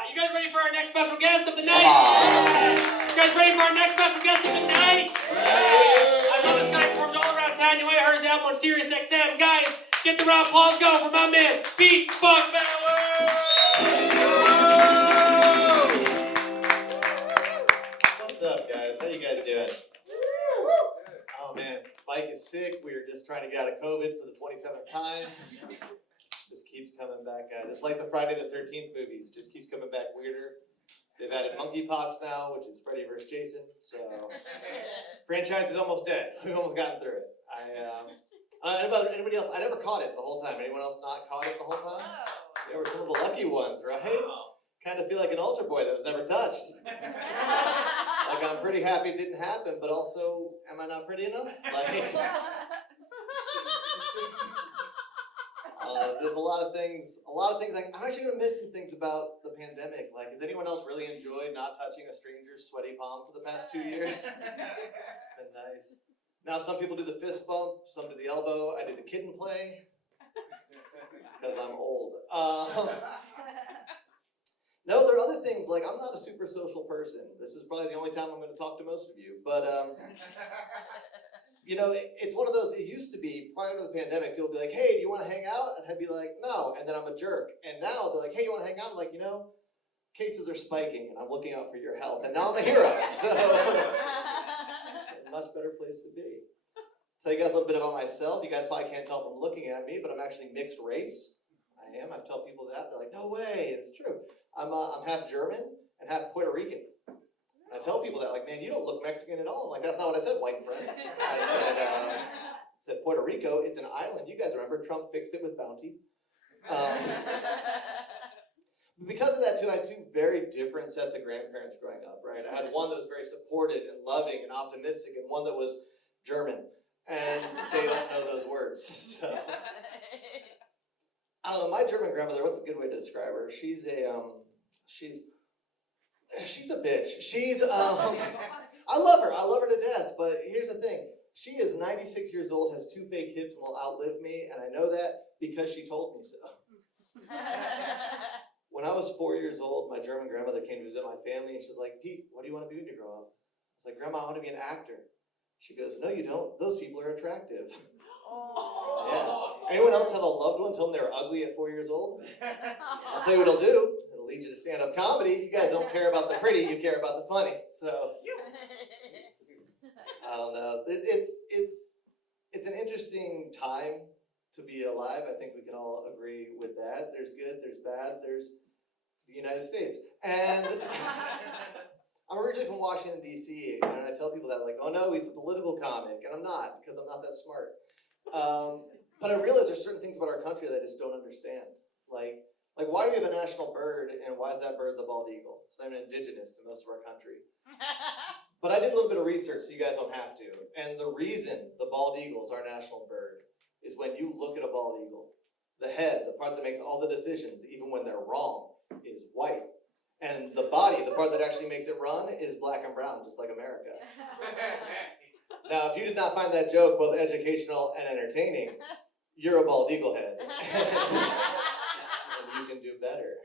You guys ready for our next special guest of the night? Yes. You guys ready for our next special guest of the night? I love this guy. Performs all around town. You might have heard his album on Sirius XM. Guys, get the round applause going for my man, Buchbauer. What's up, guys? How you guys doing? Oh man, Mike is sick. We were just trying to get out of COVID for the 27th time. Just keeps coming back, guys. It's like the Friday the 13th movies. It just keeps coming back weirder. They've added monkeypox now, which is Freddy vs. Jason. So franchise is almost dead. We've almost gotten through it. Anybody else? I never caught it the whole time. Anyone else not caught it the whole time? They were some of the lucky ones, right? Kind of feel like an altar boy that was never touched. Like I'm pretty happy it didn't happen, but also, am I not pretty enough? Like, there's a lot of things. Like, I'm actually gonna miss some things about the pandemic. Like, has anyone else really enjoyed not touching a stranger's sweaty palm for the past 2 years? It's been nice. Now some people do the fist bump, some do the elbow. I do the kid and play because I'm old. No, there are other things. Like, I'm not a super social person. This is probably the only time I'm going to talk to most of you. But you know, it's one of those. It used to be prior to the pandemic. People would be like, "Hey, do you want to hang out?" And I'd be like, "No." And then I'm a jerk. And now they're like, "Hey, you want to hang out?" I'm like, you know, cases are spiking, and I'm looking out for your health. And now I'm a hero. So, a much better place to be. Tell you guys a little bit about myself. You guys probably can't tell from looking at me, but I'm actually mixed race. I am. I tell people that. They're like, "No way, it's true." I'm half German and half Puerto Rican. And I tell people that, like, "Man, you don't look Mexican at all." I'm like, "That's not what I said, white friends." I said Puerto Rico, it's an island. You guys remember Trump fixed it with bounty. Because of that, too, I had two very different sets of grandparents growing up, right? I had one that was very supportive and loving and optimistic, and one that was German. And they don't know those words. So, I don't know, my German grandmother, what's a good way to describe her? She's a bitch. I love her to death, but here's the thing. She is 96 years old, has 2 fake hips, and will outlive me, and I know that because she told me so. When I was 4 years old, my German grandmother came to visit my family, and she's like, "Pete, what do you want to be when you grow up?" I was like, "Grandma, I want to be an actor." She goes, "No, you don't. Those people are attractive." Yeah. Anyone else have a loved one tell them they were ugly at 4 years old? I'll tell you what it'll do. It'll lead you to stand-up comedy. You guys don't care about the pretty, you care about the funny. So, I don't know. It's an interesting time to be alive. I think we can all agree with that. There's good, there's bad, there's the United States. And I'm originally from Washington, D.C., and I tell people that, like, "Oh no, he's a political comic," and I'm not, because I'm not that smart. But I realize there's certain things about our country that I just don't understand. Like why do we have a national bird, and why is that bird the bald eagle? It's not even indigenous to most of our country. But I did a little bit of research, so you guys don't have to. And the reason the bald eagle is our national bird is when you look at a bald eagle, the head, the part that makes all the decisions, even when they're wrong, is white. And the body, the part that actually makes it run, is black and brown, just like America. Now, if you did not find that joke both educational and entertaining, you're a bald eagle head. And you can do better.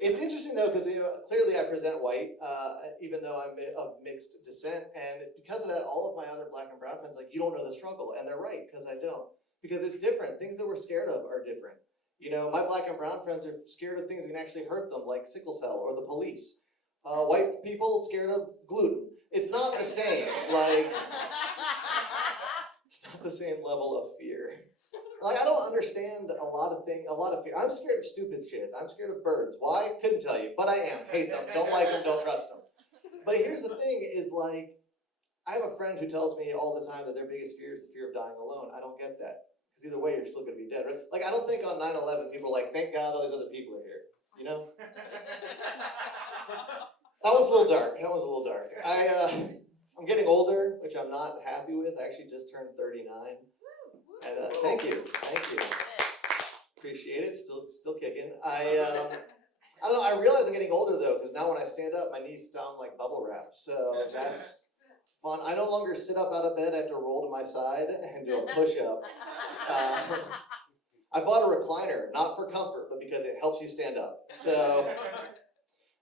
It's interesting, though, because clearly I present white, even though I'm of mixed descent. And because of that, all of my other black and brown friends are like, "You don't know the struggle." And they're right, because I don't. Because it's different. Things that we're scared of are different. You know, my black and brown friends are scared of things that can actually hurt them, like sickle cell or the police. White people scared of gluten. It's not the same. Like, it's not the same level of fear. Like, I don't understand a lot of fear. I'm scared of stupid shit. I'm scared of birds. Why? Couldn't tell you, but I am. Hate them. Don't like them. Don't trust them. But here's the thing: is like, I have a friend who tells me all the time that their biggest fear is the fear of dying alone. I don't get that. Because either way, you're still going to be dead, right? Like, I don't think on 9/11 people are like, "Thank God all these other people are here." You know? That one's a little dark. I'm getting older, which I'm not happy with. I actually just turned 39. And thank you. Appreciate it. Still kicking. I don't know. I realize I'm getting older, though, because now when I stand up, my knees sound like bubble wrap. So that's fun. I no longer sit up out of bed. I have to roll to my side and do a push-up. I bought a recliner, not for comfort, but because it helps you stand up. So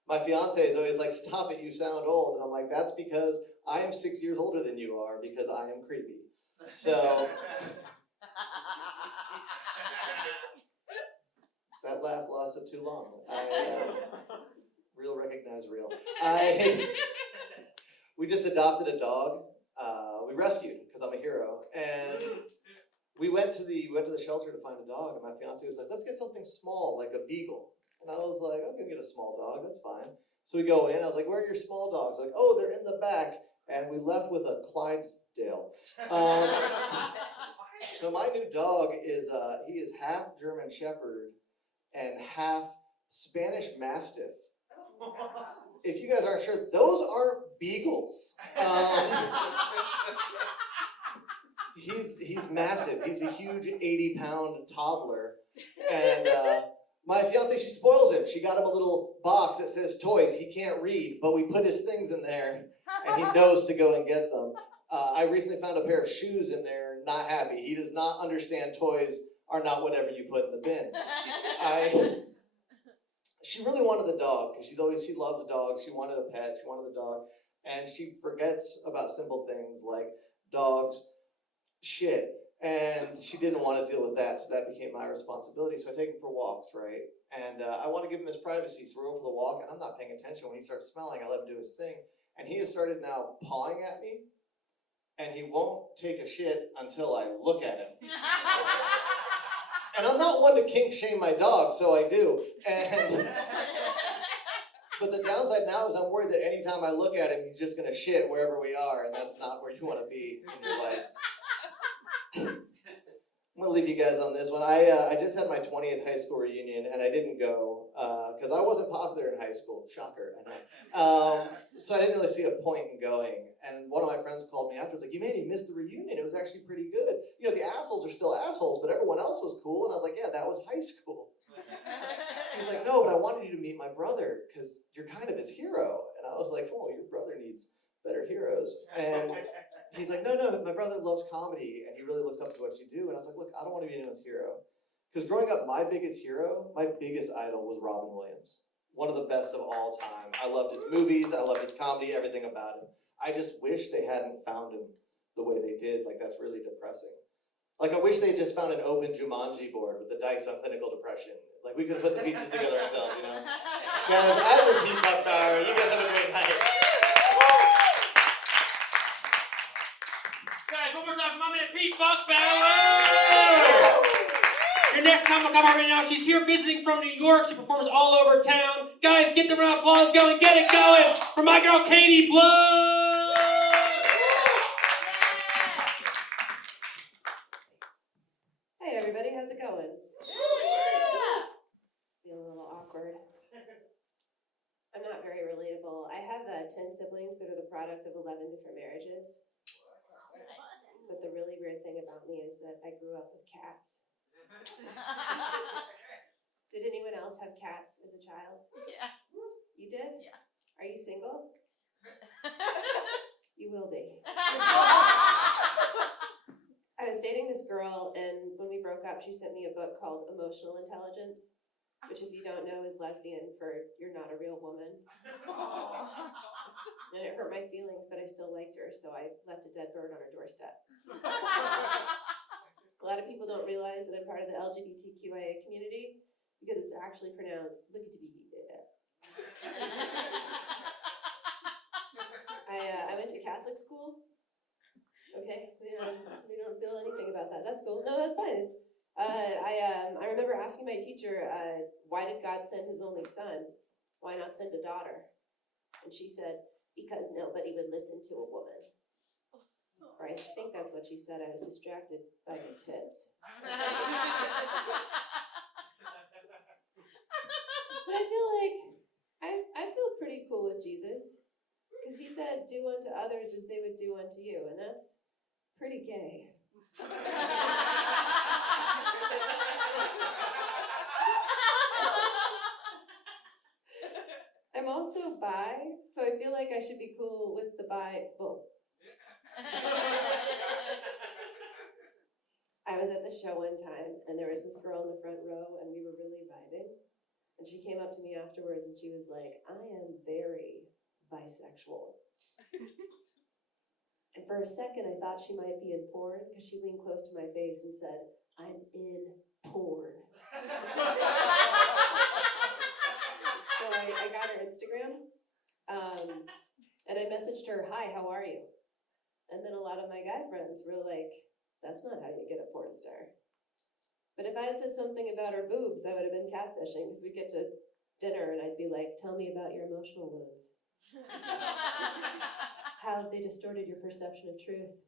my fiance is always like, "Stop it, you sound old." And I'm like, "That's because I am 6 years older than you are, because I am creepy." So that laugh lasted too long. Real recognize real. We just adopted a dog. We rescued, because I'm a hero, and we went to the shelter to find a dog, and my fiance was like, "Let's get something small, like a beagle." And I was like, "Okay, get a small dog, that's fine." So we go in, I was like, "Where are your small dogs?" Like, "Oh, they're in the back." And we left with a Clydesdale. So my new dog he is half German Shepherd and half Spanish Mastiff. If you guys aren't sure, those aren't beagles. He's massive. He's a huge 80-pound toddler. And my fiance, she spoils him. She got him a little box that says toys. He can't read, but we put his things in there, and he knows to go and get them. I recently found a pair of shoes in there, not happy. He does not understand toys are not whatever you put in the bin. She really wanted the dog, because she loves dogs. She wanted a pet, she wanted the dog. And she forgets about simple things like dogs, shit. And she didn't want to deal with that, so that became my responsibility. So I take him for walks, right? And I want to give him his privacy, so we're going for the walk, and I'm not paying attention. When he starts smelling, I let him do his thing. And he has started now pawing at me, and he won't take a shit until I look at him. And I'm not one to kink shame my dog, so I do. But the downside now is I'm worried that anytime I look at him, he's just gonna shit wherever we are, and that's not where you want to be in your life. I'm gonna leave you guys on this one. I just had my 20th high school reunion, and I didn't go because I wasn't popular in high school. Shocker, I know. So I didn't really see a point in going. And one of my friends called me afterwards, like, you missed the reunion. It was actually pretty good. You know, the assholes are still assholes, but everyone else was cool. And I was like, yeah, that was high school. He's like, no, but I wanted you to meet my brother because you're kind of his hero. And I was like, oh, your brother needs better heroes. And he's like, no, my brother loves comedy, and he really looks up to what you do. And I was like, look, I don't want to be anyone's hero. Because growing up, my biggest idol was Robin Williams. One of the best of all time. I loved his movies, I loved his comedy, everything about him. I just wish they hadn't found him the way they did. Like, that's really depressing. Like, I wish they just found an open Jumanji board with the dice on clinical depression. Like, we could have put the pieces together ourselves, you know? Guys, I've been Pete Buchbauer. You guys have a great night. Guys, one more time for my man Pete Buchbauer! Your next comic come out right now. She's here visiting from New York. She performs all over town. Guys, get the round of applause going. Get it going for my girl Katie Blow! Hey everybody, how's it going? Feeling a little awkward. I'm not very relatable. I have 10 siblings that are the product of 11 different marriages. But the really weird thing about me is that I grew up with cats. Did anyone else have cats as a child? Yeah. You did? Yeah. Are you single? You will be. I was dating this girl, and when we broke up, she sent me a book called Emotional Intelligence, which, if you don't know, is lesbian for you're not a real woman. And it hurt my feelings, but I still liked her, so I left a dead bird on her doorstep. A lot of people don't realize that I'm part of the LGBTQIA community because it's actually pronounced look-at-to-be. I went to Catholic school. Okay, we don't feel anything about that. That's cool. No, that's fine. I remember asking my teacher, why did God send his only son? Why not send a daughter? And she said, because nobody would listen to a woman. Or I think that's what she said. I was distracted by her tits. But I feel like I feel pretty cool with Jesus. Because he said, do unto others as they would do unto you. And that's pretty gay. I'm also bi, so I feel like I should be cool with the Bible. I was at the show one time, and there was this girl in the front row, and we were really vibing. And she came up to me afterwards, and she was like, I am very bisexual. And for a second, I thought she might be in porn, because she leaned close to my face and said, I'm in porn. So I got her Instagram, and I messaged her, hi, how are you? And then a lot of my guy friends were like, that's not how you get a porn star. But if I had said something about her boobs, I would have been catfishing, because we'd get to dinner and I'd be like, tell me about your emotional wounds. How have they distorted your perception of truth?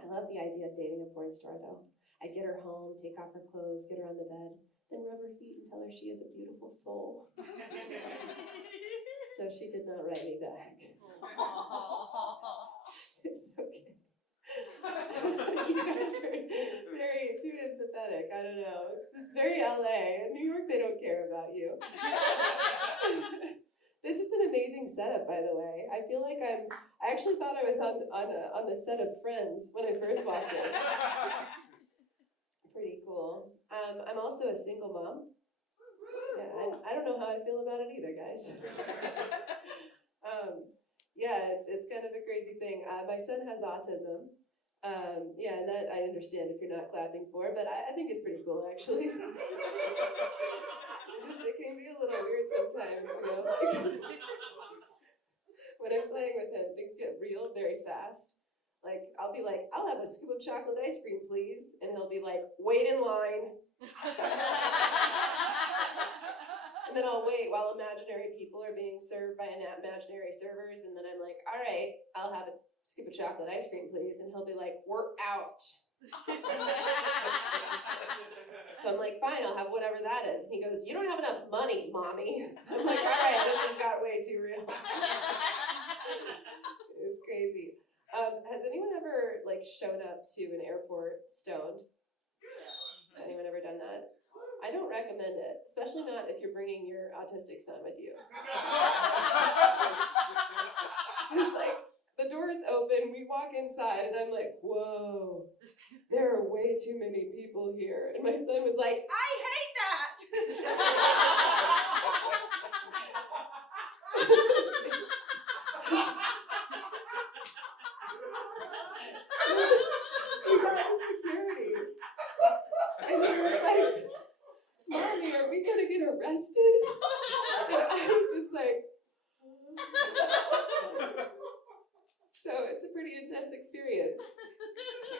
I love the idea of dating a porn star, though. I'd get her home, take off her clothes, get her on the bed, then rub her feet and tell her she is a beautiful soul. So she did not write me back. It's okay. You guys are very too empathetic. I don't know. It's very LA. In New York, they don't care about you. This is an amazing setup, by the way. I feel like I actually thought I was on the set of Friends when I first walked in. Pretty cool. I'm also a single mom. Yeah, I don't know how I feel about it either, guys. Yeah, it's kind of a crazy thing. My son has autism. Yeah, and that I understand if you're not clapping for, but I think it's pretty cool, actually. It can be a little weird sometimes, you know. When I'm playing with him, things get real very fast. Like, I'll be like, I'll have a scoop of chocolate ice cream, please. And he'll be like, wait in line. And then I'll wait while imaginary people are being served by imaginary servers. And then I'm like, all right, I'll have a scoop of chocolate ice cream, please. And he'll be like, we're out. So I'm like, fine, I'll have whatever that is. And he goes, you don't have enough money, mommy. I'm like, all right, this just got way too real. It's crazy. Has anyone ever like shown up to an airport stoned? Anyone ever done that? I don't recommend it, especially not if you're bringing your autistic son with you. Like, the door's open, we walk inside, and I'm like, whoa, there are way too many people here. And my son was like, I hate that! We got to security. And he was like, Mommy, are we gonna get arrested? And I was just like, so it's a pretty intense experience.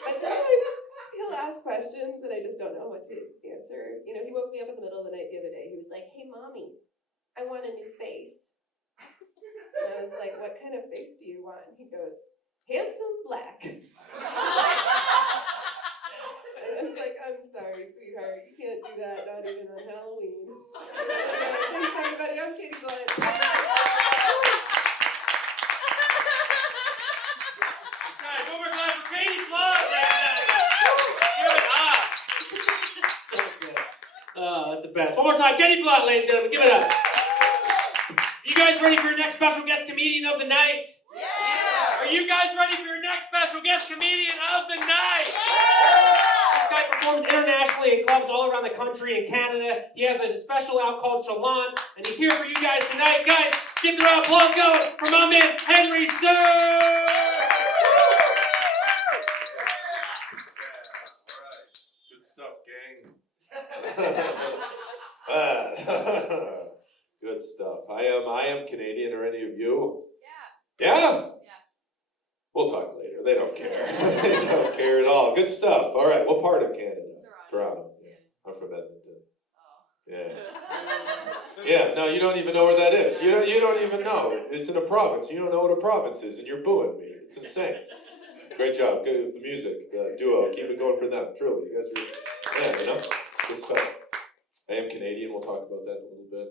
And sometimes he'll ask questions and I just don't know what to answer. You know, he woke me up in the middle of the night the other day. He was like, hey, Mommy, I want a new face. And I was like, what kind of face do you want? And he goes, handsome black. And I was like, I'm sorry, sweetheart. You can't do that, not even on Halloween. Thanks, everybody. I'm Katie Blunt. Guys, one more time for Katie Blunt, Give it up. So good. Oh, that's the best. One more time, Katie Blunt, ladies and gentlemen. Give it up. You guys ready for your next special guest comedian of the night? Yeah! Are you guys ready for your next special guest comedian of the night? This guy performs internationally in clubs all around the country and Canada. He has a special out called Shalon, and he's here for you guys tonight. Guys, get the round of applause going for my man, Henry Sir! Good stuff, gang. Good stuff. I am Canadian. Are any of you? Yeah? Yeah. We'll talk later. They don't care. They don't care at all. Good stuff. All right. What part of Canada? Toronto. Yeah. I'm from Edmonton. Yeah. Yeah. No, you don't even know where that is. You don't even know. It's in a province. You don't know what a province is, and you're booing me. It's insane. Great job. Good with the music, the duo. Keep it going for them. Truly, you guys are. Yeah, you know. Good stuff. I am Canadian. We'll talk about that in a little bit.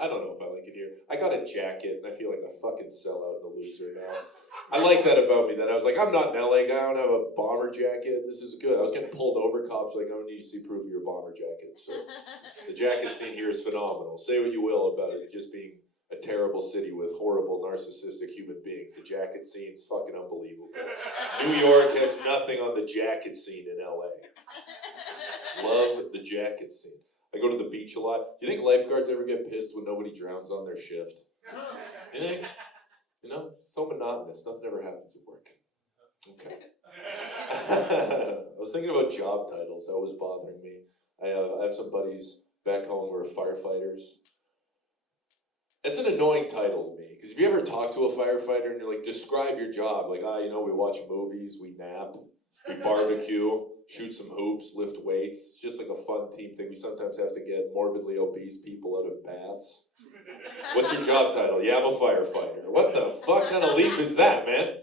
I don't know if I like it here. I got a jacket, and I feel like a fucking sellout and a loser now. I like that about me. That I was like, I'm not an LA guy. I don't have a bomber jacket. This is good. I was getting pulled over. Cops were like, I'm gonna need to see proof of your bomber jacket. So the jacket scene here is phenomenal. Say what you will about it just being a terrible city with horrible narcissistic human beings. The jacket scene's fucking unbelievable. New York has nothing on the jacket scene in LA. Love the jacket scene. I go to the beach a lot. Do you think lifeguards ever get pissed when nobody drowns on their shift? You think? You know, so monotonous. Nothing ever happens at work. Okay. I was thinking about job titles. That was bothering me. I have some buddies back home who are firefighters. It's an annoying title to me. Because if you ever talk to a firefighter and you're like, describe your job. Like, we watch movies, we nap, we barbecue, shoot some hoops, lift weights. It's just like a fun team thing. We sometimes have to get morbidly obese people out of baths. What's your job title? Yeah, I'm a firefighter. What the fuck kind of leap is that, man?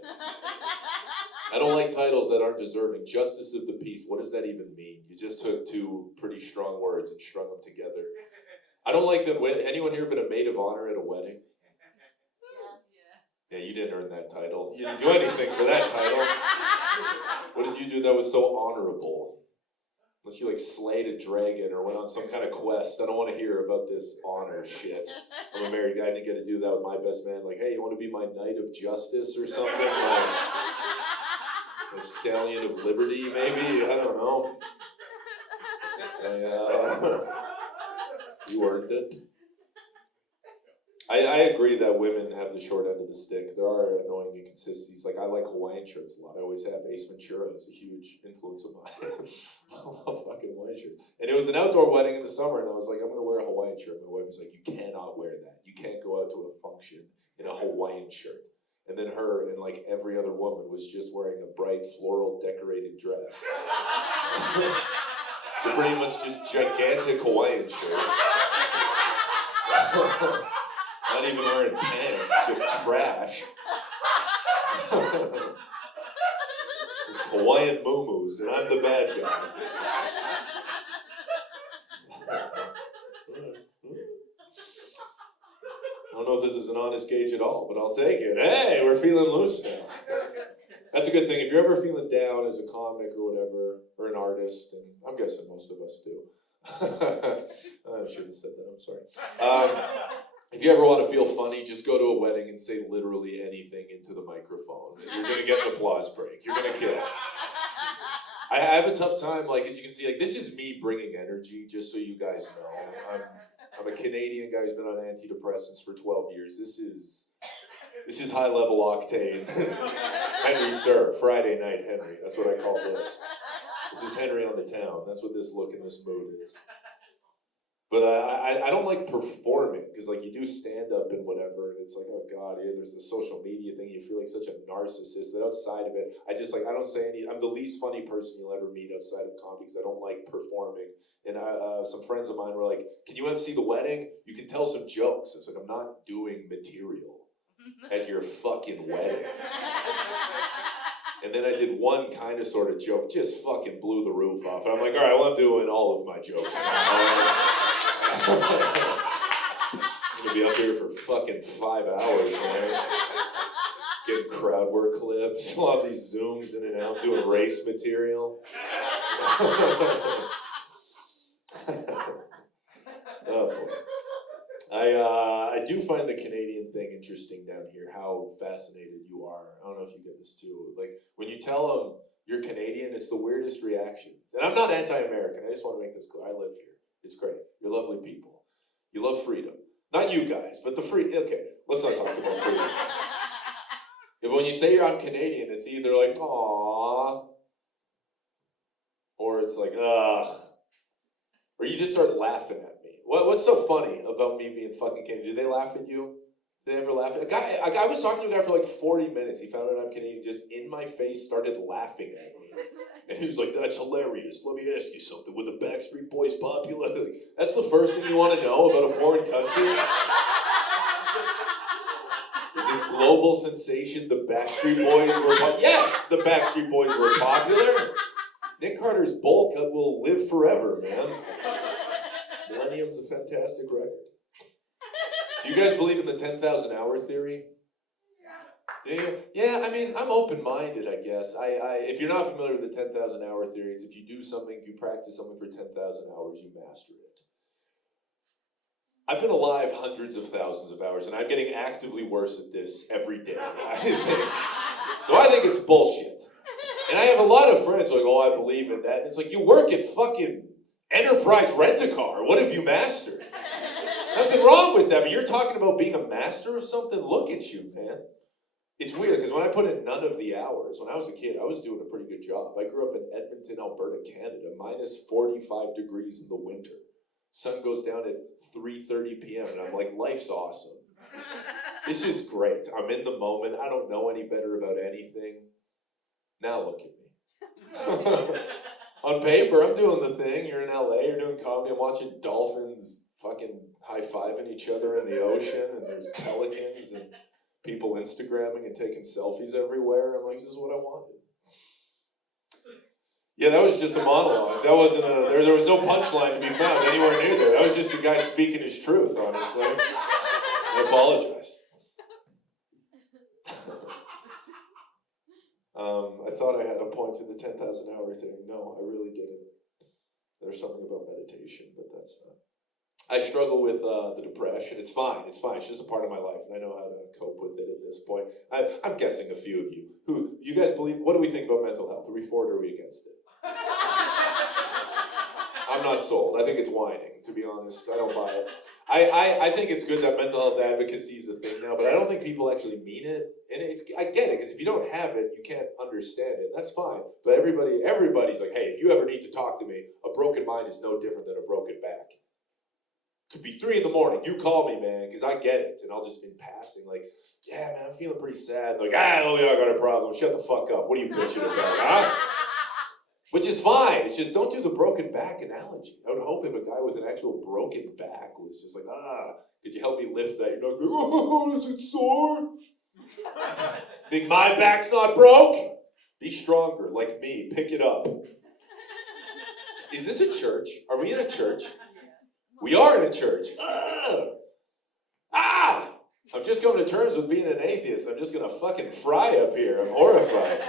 I don't like titles that aren't deserving. Justice of the peace, what does that even mean? You just took two pretty strong words and strung them together. I don't like that. Anyone here been a maid of honor at a wedding? Yeah, you didn't earn that title. You didn't do anything for that title. What did you do that was so honorable? Unless you like slayed a dragon or went on some kind of quest. I don't want to hear about this honor shit. I'm a married guy and I get to do that with my best man. Like, hey, you want to be my knight of justice or something? Like, a stallion of liberty, maybe? I don't know. You earned it. I agree that women have the short end of the stick. There are annoying inconsistencies. Like, I like Hawaiian shirts a lot. I always have. Ace Ventura is a huge influence of mine. I love fucking Hawaiian shirts. And it was an outdoor wedding in the summer, and I was like, I'm going to wear a Hawaiian shirt. My wife was like, you cannot wear that. You can't go out to a function in a Hawaiian shirt. And then her and like every other woman was just wearing a bright floral decorated dress. So pretty much just gigantic Hawaiian shirts. Not even wearing pants, just trash. Just Hawaiian muumuus, and I'm the bad guy. I don't know if this is an honest gauge at all, but I'll take it. Hey, we're feeling loose now. That's a good thing. If you're ever feeling down as a comic or whatever, or an artist, and I'm guessing most of us do. I shouldn't have said that, I'm sorry. If you ever want to feel funny, just go to a wedding and say literally anything into the microphone. You're going to get an applause break. You're going to kill it. I have a tough time, like, as you can see, like, this is me bringing energy, just so you guys know. I'm a Canadian guy who's been on antidepressants for 12 years. This is high-level octane. Henry, sir. Friday night Henry. That's what I call this. This is Henry on the town. That's what this look and this mood is. But I don't like performing, because like you do stand-up and whatever, and it's like, oh God, yeah, there's the social media thing. You feel like such a narcissist that outside of it, I don't say I'm the least funny person you'll ever meet outside of comedy, because I don't like performing. And some friends of mine were like, can you MC the wedding? You can tell some jokes. It's like, I'm not doing material at your fucking wedding. And then I did one kind of sort of joke, just fucking blew the roof off. And I'm like, all right, well, I'm doing all of my jokes now. I'm gonna be up here for fucking 5 hours, man. Getting crowd work clips, all these zooms in and out, doing race material. Oh boy. I do find the Canadian thing interesting down here, how fascinated you are. I don't know if you get this too. Like, when you tell them you're Canadian, it's the weirdest reactions. And I'm not anti-American, I just want to make this clear. I live here. It's great. You're lovely people. You love freedom. Not you guys, but the free. Okay, let's not talk about freedom. If when you say I'm Canadian, it's either like, aww, or it's like, ugh, or you just start laughing at me. What's so funny about me being fucking Canadian? Do they laugh at you? Do they ever laugh at a guy was talking to a guy for like 40 minutes. He found out I'm Canadian, just in my face started laughing at me. And he was like, that's hilarious. Let me ask you something. Were the Backstreet Boys popular? That's the first thing you want to know about a foreign country? Is it global sensation the Backstreet Boys were popular? Yes, the Backstreet Boys were popular. Nick Carter's Bowl Cut will live forever, man. Millennium's a fantastic record. Do you guys believe in the 10,000 hour theory? Do you? Yeah, I mean, I'm open-minded, I guess. If you're not familiar with the 10,000 hour theory, it's if you do something, if you practice something for 10,000 hours, you master it. I've been alive hundreds of thousands of hours, and I'm getting actively worse at this every day, I think. So I think it's bullshit. And I have a lot of friends like, oh, I believe in that. And it's like, you work at fucking Enterprise Rent-A-Car. What have you mastered? Nothing wrong with that, but you're talking about being a master of something? Look at you, man. It's weird, because when I put in none of the hours, when I was a kid, I was doing a pretty good job. I grew up in Edmonton, Alberta, Canada, minus 45 degrees in the winter. Sun goes down at 3:30 p.m., and I'm like, life's awesome. This is great. I'm in the moment. I don't know any better about anything. Now look at me. On paper, I'm doing the thing. You're in LA, you're doing comedy, I'm watching dolphins fucking high-fiving each other in the ocean, and there's pelicans, and people Instagramming and taking selfies everywhere. I'm like, this is what I wanted. Yeah, that was just a monologue. That wasn't there was no punchline to be found anywhere near there. That was just a guy speaking his truth, honestly. I apologize. I thought I had a point to the 10,000 hour thing. No, I really didn't. There's something about meditation, but that's not. I struggle with the depression. It's fine. It's fine. It's just a part of my life, and I know how to cope with it at this point. I'm guessing a few of you. Who, you guys believe, what do we think about mental health? Are we for it or are we against it? I'm not sold. I think it's whining, to be honest. I don't buy it. I think it's good that mental health advocacy is a thing now, but I don't think people actually mean it. And I get it, because if you don't have it, you can't understand it. That's fine. But everybody's like, hey, if you ever need to talk to me, a broken mind is no different than a broken back. Could be 3 a.m. You call me, man, because I get it. And I'll just be passing, like, yeah, man, I'm feeling pretty sad. Like, oh yeah, I got a problem. Shut the fuck up. What are you bitching about, huh? Which is fine. It's just don't do the broken back analogy. I would hope if a guy with an actual broken back was just like, could you help me lift that? You're not going, oh, is it sore? Think my back's not broke? Be stronger, like me. Pick it up. Is this a church? Are we in a church? We are in a church. I'm just coming to terms with being an atheist. I'm just going to fucking fry up here. I'm horrified.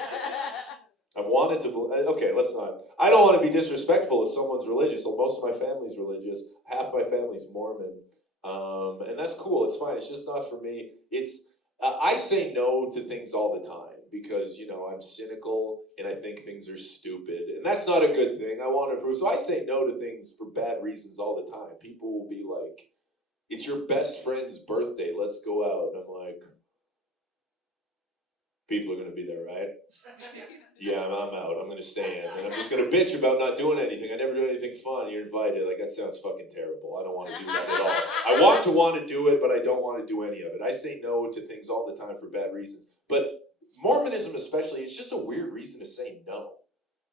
I've wanted to, okay, let's not. I don't want to be disrespectful if someone's religious. Well, most of my family's religious. Half my family's Mormon. And that's cool. It's fine. It's just not for me. It's, I say no to things all the time because, I'm cynical and I think things are stupid. And that's not a good thing. I want to prove. So I say no to things for bad reasons all the time. People will be like, it's your best friend's birthday. Let's go out. And I'm like, people are going to be there, right? Yeah, I'm out. I'm going to stay in. And I'm just going to bitch about not doing anything. I never do anything fun. You're invited. Like, that sounds fucking terrible. I don't want to do that at all. I want to do it, but I don't want to do any of it. I say no to things all the time for bad reasons. But Mormonism especially, it's just a weird reason to say no.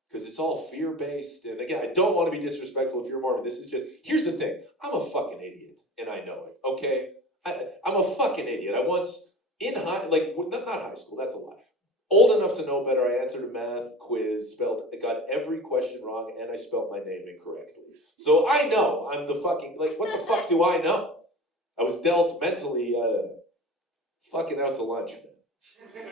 Because it's all fear-based. And again, I don't want to be disrespectful if you're Mormon. This is just, here's the thing. I'm a fucking idiot. And I know it, okay? I'm a fucking idiot. I once, in not high school, that's a lie. Old enough to know better, I answered a math quiz, I got every question wrong, and I spelled my name incorrectly. So I know I'm the fucking, what the fuck do I know? I was dealt mentally fucking out to lunch, man.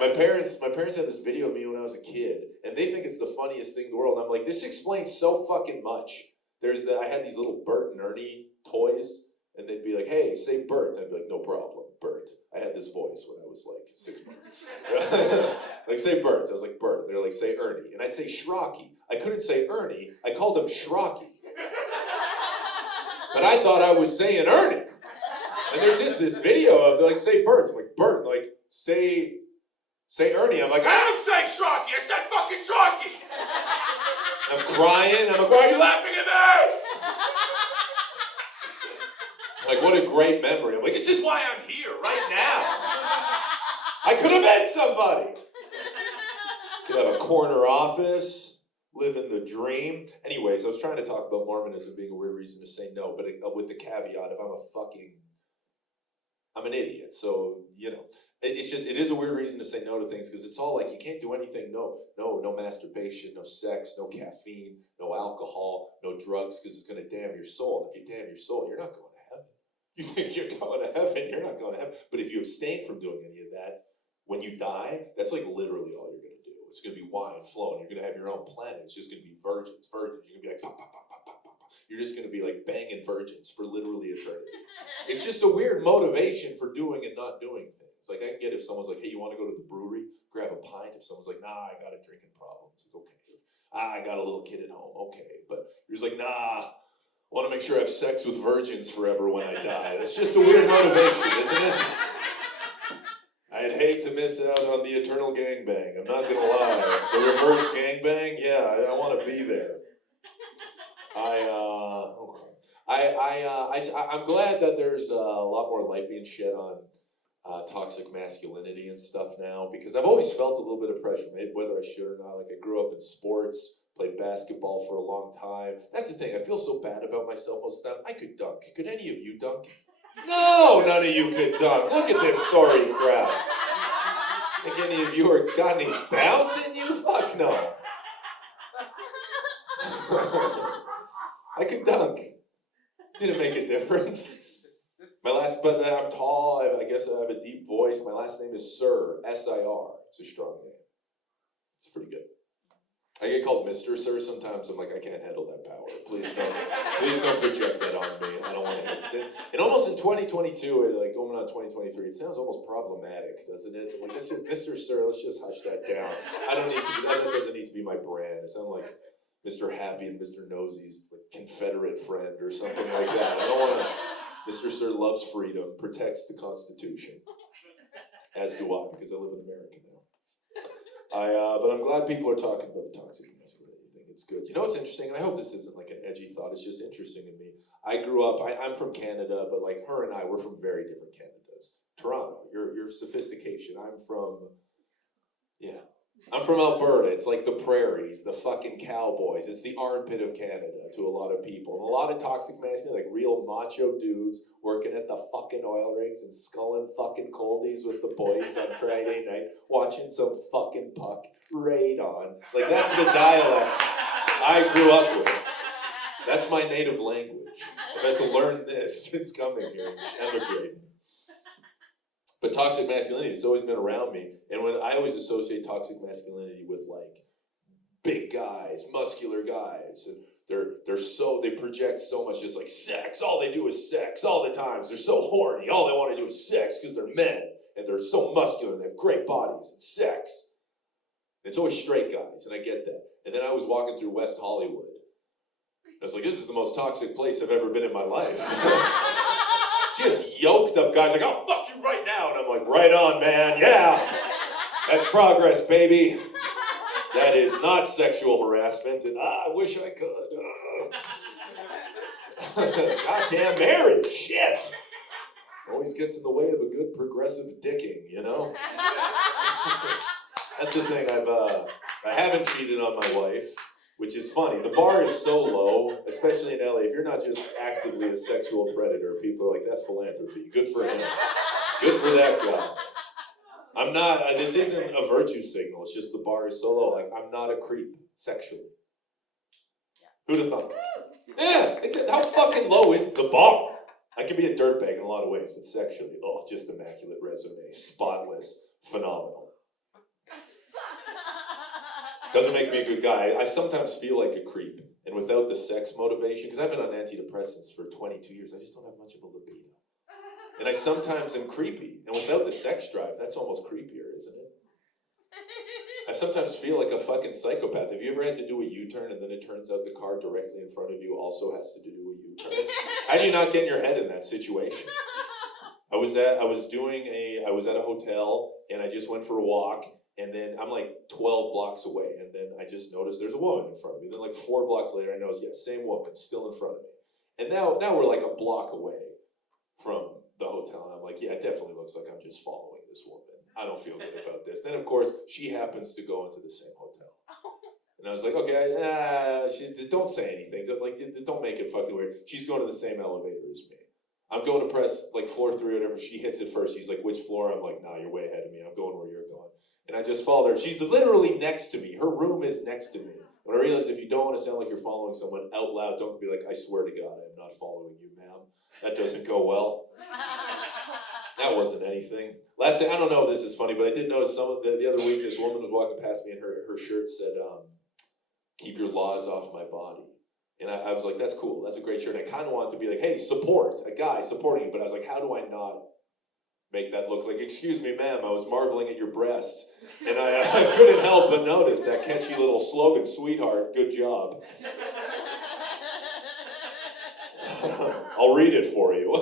My parents had this video of me when I was a kid, and they think it's the funniest thing in the world. And I'm like, this explains so fucking much. I had these little Bert and Ernie toys, and they'd be like, hey, say Bert. And I'd be like, no problem, Bert. I had this voice when I was like 6 months. Like, say Bert. I was like, Bert. They're like, say Ernie. And I'd say Schrocky. I couldn't say Ernie. I called him Schrocky. But I thought I was saying Ernie. And there's just this video of, they're like, say Bert. I'm like, Bert. Like, say Ernie. I'm like, I'm saying Schrocky. I said fucking Schrocky. I'm crying. I'm like, why are you laughing at me? Like, what a great memory. I'm like, this is why I'm here right now. I could have met somebody. Could have a corner office, live in the dream. Anyways, I was trying to talk about Mormonism being a weird reason to say no, but with the caveat of I'm an idiot. So, it's just, it is a weird reason to say no to things because it's all like, you can't do anything. No masturbation, no sex, no caffeine, no alcohol, no drugs because it's going to damn your soul. And if you damn your soul, you're not going to heaven. You think you're going to heaven, you're not going to heaven. But if you abstain from doing any of that, when you die, that's like literally all you're going to do. It's going to be wine flowing. You're going to have your own planet. It's just going to be virgins. You're going to be like, pop, pop, pop, pop, pop, pop. You're just going to be like banging virgins for literally eternity. It's just a weird motivation for doing and not doing things. Like, I can get if someone's like, hey, you want to go to the brewery? Grab a pint. If someone's like, nah, I got a drinking problem. It's like, okay. I got a little kid at home. Okay. But you're just like, nah, I want to make sure I have sex with virgins forever when I die. That's just a weird motivation, isn't it? I'd hate to miss out on the eternal gangbang. I'm not going to lie. The reverse gangbang? Yeah, I want to be there. I'm glad that there's a lot more light being shed on toxic masculinity and stuff now, because I've always felt a little bit of pressure, maybe whether I should or not. Like, I grew up in sports, played basketball for a long time. That's the thing, I feel so bad about myself most of the time. I could dunk. Could any of you dunk? No, none of you could dunk. Look at this sorry crowd. Think any of you got any bounce in you? Fuck no. I could dunk. Didn't make a difference. But I'm tall, I guess I have a deep voice. My last name is Sir, S-I-R. It's a strong name. It's pretty good. I get called Mr. Sir sometimes. I'm like, I can't handle that power. Please don't project that on me. I don't want to hear it. And almost in 2022, or like going on 2023, it sounds almost problematic, doesn't it? I'm like, this is Mr. Sir, let's just hush that down. That doesn't need to be my brand. I sound like Mr. Happy and Mr. Nosy's like Confederate friend or something like that. I don't want to. Mr. Sir loves freedom, protects the Constitution. As do I, because I live in America now. But I'm glad people are talking about the toxic masculinity thing. It's good. You know what's interesting, and I hope this isn't like an edgy thought, it's just interesting to me. I grew up, I'm from Canada, but like her and I, we're from very different Canadas. Toronto, your sophistication. I'm from Alberta. It's like the prairies, the fucking cowboys. It's the armpit of Canada to a lot of people. And a lot of toxic masculinity, like real macho dudes working at the fucking oil rigs and sculling fucking coldies with the boys on Friday night, watching some fucking puck raid on. Like, that's the dialect I grew up with. That's my native language. I've had to learn this since coming here, emigrating. But toxic masculinity has always been around me. And when I always associate toxic masculinity with like big guys, muscular guys, and they project so much just like sex. All they do is sex all the time. They're so horny. All they want to do is sex because they're men and they're so muscular and they have great bodies and sex. It's always straight guys, and I get that. And then I was walking through West Hollywood. I was like, this is the most toxic place I've ever been in my life. Just yoked up guys like, I'll fuck you right now. And I'm like, right on, man, yeah. That's progress, baby. That is not sexual harassment, and I wish I could. Goddamn marriage, shit. Always gets in the way of a good progressive dicking, you know? That's the thing, I haven't cheated on my wife, which is funny. The bar is so low, especially in LA. If you're not just actively a sexual predator, people are like, that's philanthropy. Good for him. Good for that guy. I'm not, this isn't a virtue signal. It's just the bar is so low. Like, I'm not a creep sexually. Who'd have thought? Yeah, how fucking low is the bar? I can be a dirtbag in a lot of ways, but sexually, oh, just immaculate resume. Spotless. Phenomenal. Doesn't make me a good guy. I sometimes feel like a creep. And without the sex motivation, because I've been on antidepressants for 22 years, I just don't have much of a libido. And I sometimes am creepy. And without the sex drive, that's almost creepier, isn't it? I sometimes feel like a fucking psychopath. Have you ever had to do a U-turn and then it turns out the car directly in front of you also has to do a U-turn? How do you not get in your head in that situation? I was at a hotel and I just went for a walk. And then I'm like 12 blocks away, and then I just noticed there's a woman in front of me. Then like 4 blocks later, I noticed, yeah, same woman, still in front of me. And now we're like a block away from the hotel, and I'm like, yeah, it definitely looks like I'm just following this woman. I don't feel good about this. Then, of course, she happens to go into the same hotel. And I was like, okay, don't say anything. Don't make it fucking weird. She's going to the same elevator as me. I'm going to press like floor 3 or whatever. She hits it first. She's like, which floor? I'm like, nah, you're way ahead of me. I'm going where you're going. And I just followed her. She's literally next to me. Her room is next to me. When I realized if you don't want to sound like you're following someone out loud, don't be like, I swear to God, I'm not following you, ma'am. That doesn't go well. That wasn't anything. Last thing, I don't know if this is funny, but I did notice the other week, this woman was walking past me and her shirt said, keep your laws off my body. And I was like, that's cool. That's a great shirt. And I kind of wanted to be like, hey, support a guy supporting you. But I was like, how do I not make that look like, excuse me, ma'am, I was marveling at your breast. And I couldn't help but notice that catchy little slogan, sweetheart, good job. I'll read it for you.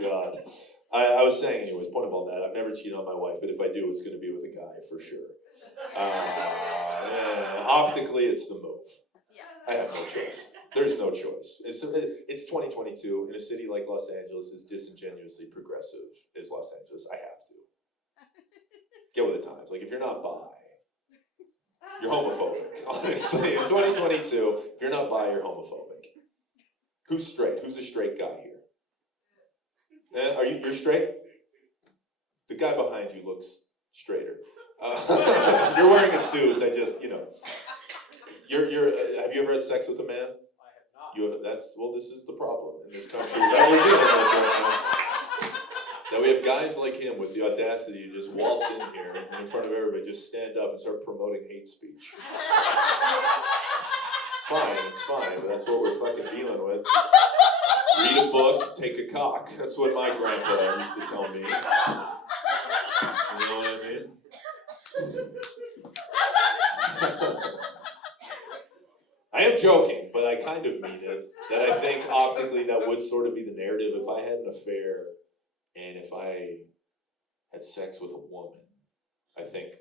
God. I was saying anyways, point of all that, I've never cheated on my wife, but if I do, it's going to be with a guy for sure. Optically, it's the move. I have no choice. There's no choice. It's 2022 in a city like Los Angeles as disingenuously progressive as Los Angeles. I have to. Get with the times. Like, if you're not bi, you're homophobic. Honestly, in 2022, if you're not bi, you're homophobic. Who's straight? Who's a straight guy here? You're straight? The guy behind you looks straighter. You're wearing a suit. I just, have you ever had sex with a man? I have not. You have. This is the problem in this country that we're dealing with right now. That we have guys like him with the audacity to just waltz in here and in front of everybody, just stand up and start promoting hate speech. It's fine, but that's what we're fucking dealing with. Read a book, take a cock. That's what my grandpa used to tell me. You know what I mean? I am joking, but I kind of mean it. That I think optically that would sort of be the narrative. If I had an affair and if I had sex with a woman, I think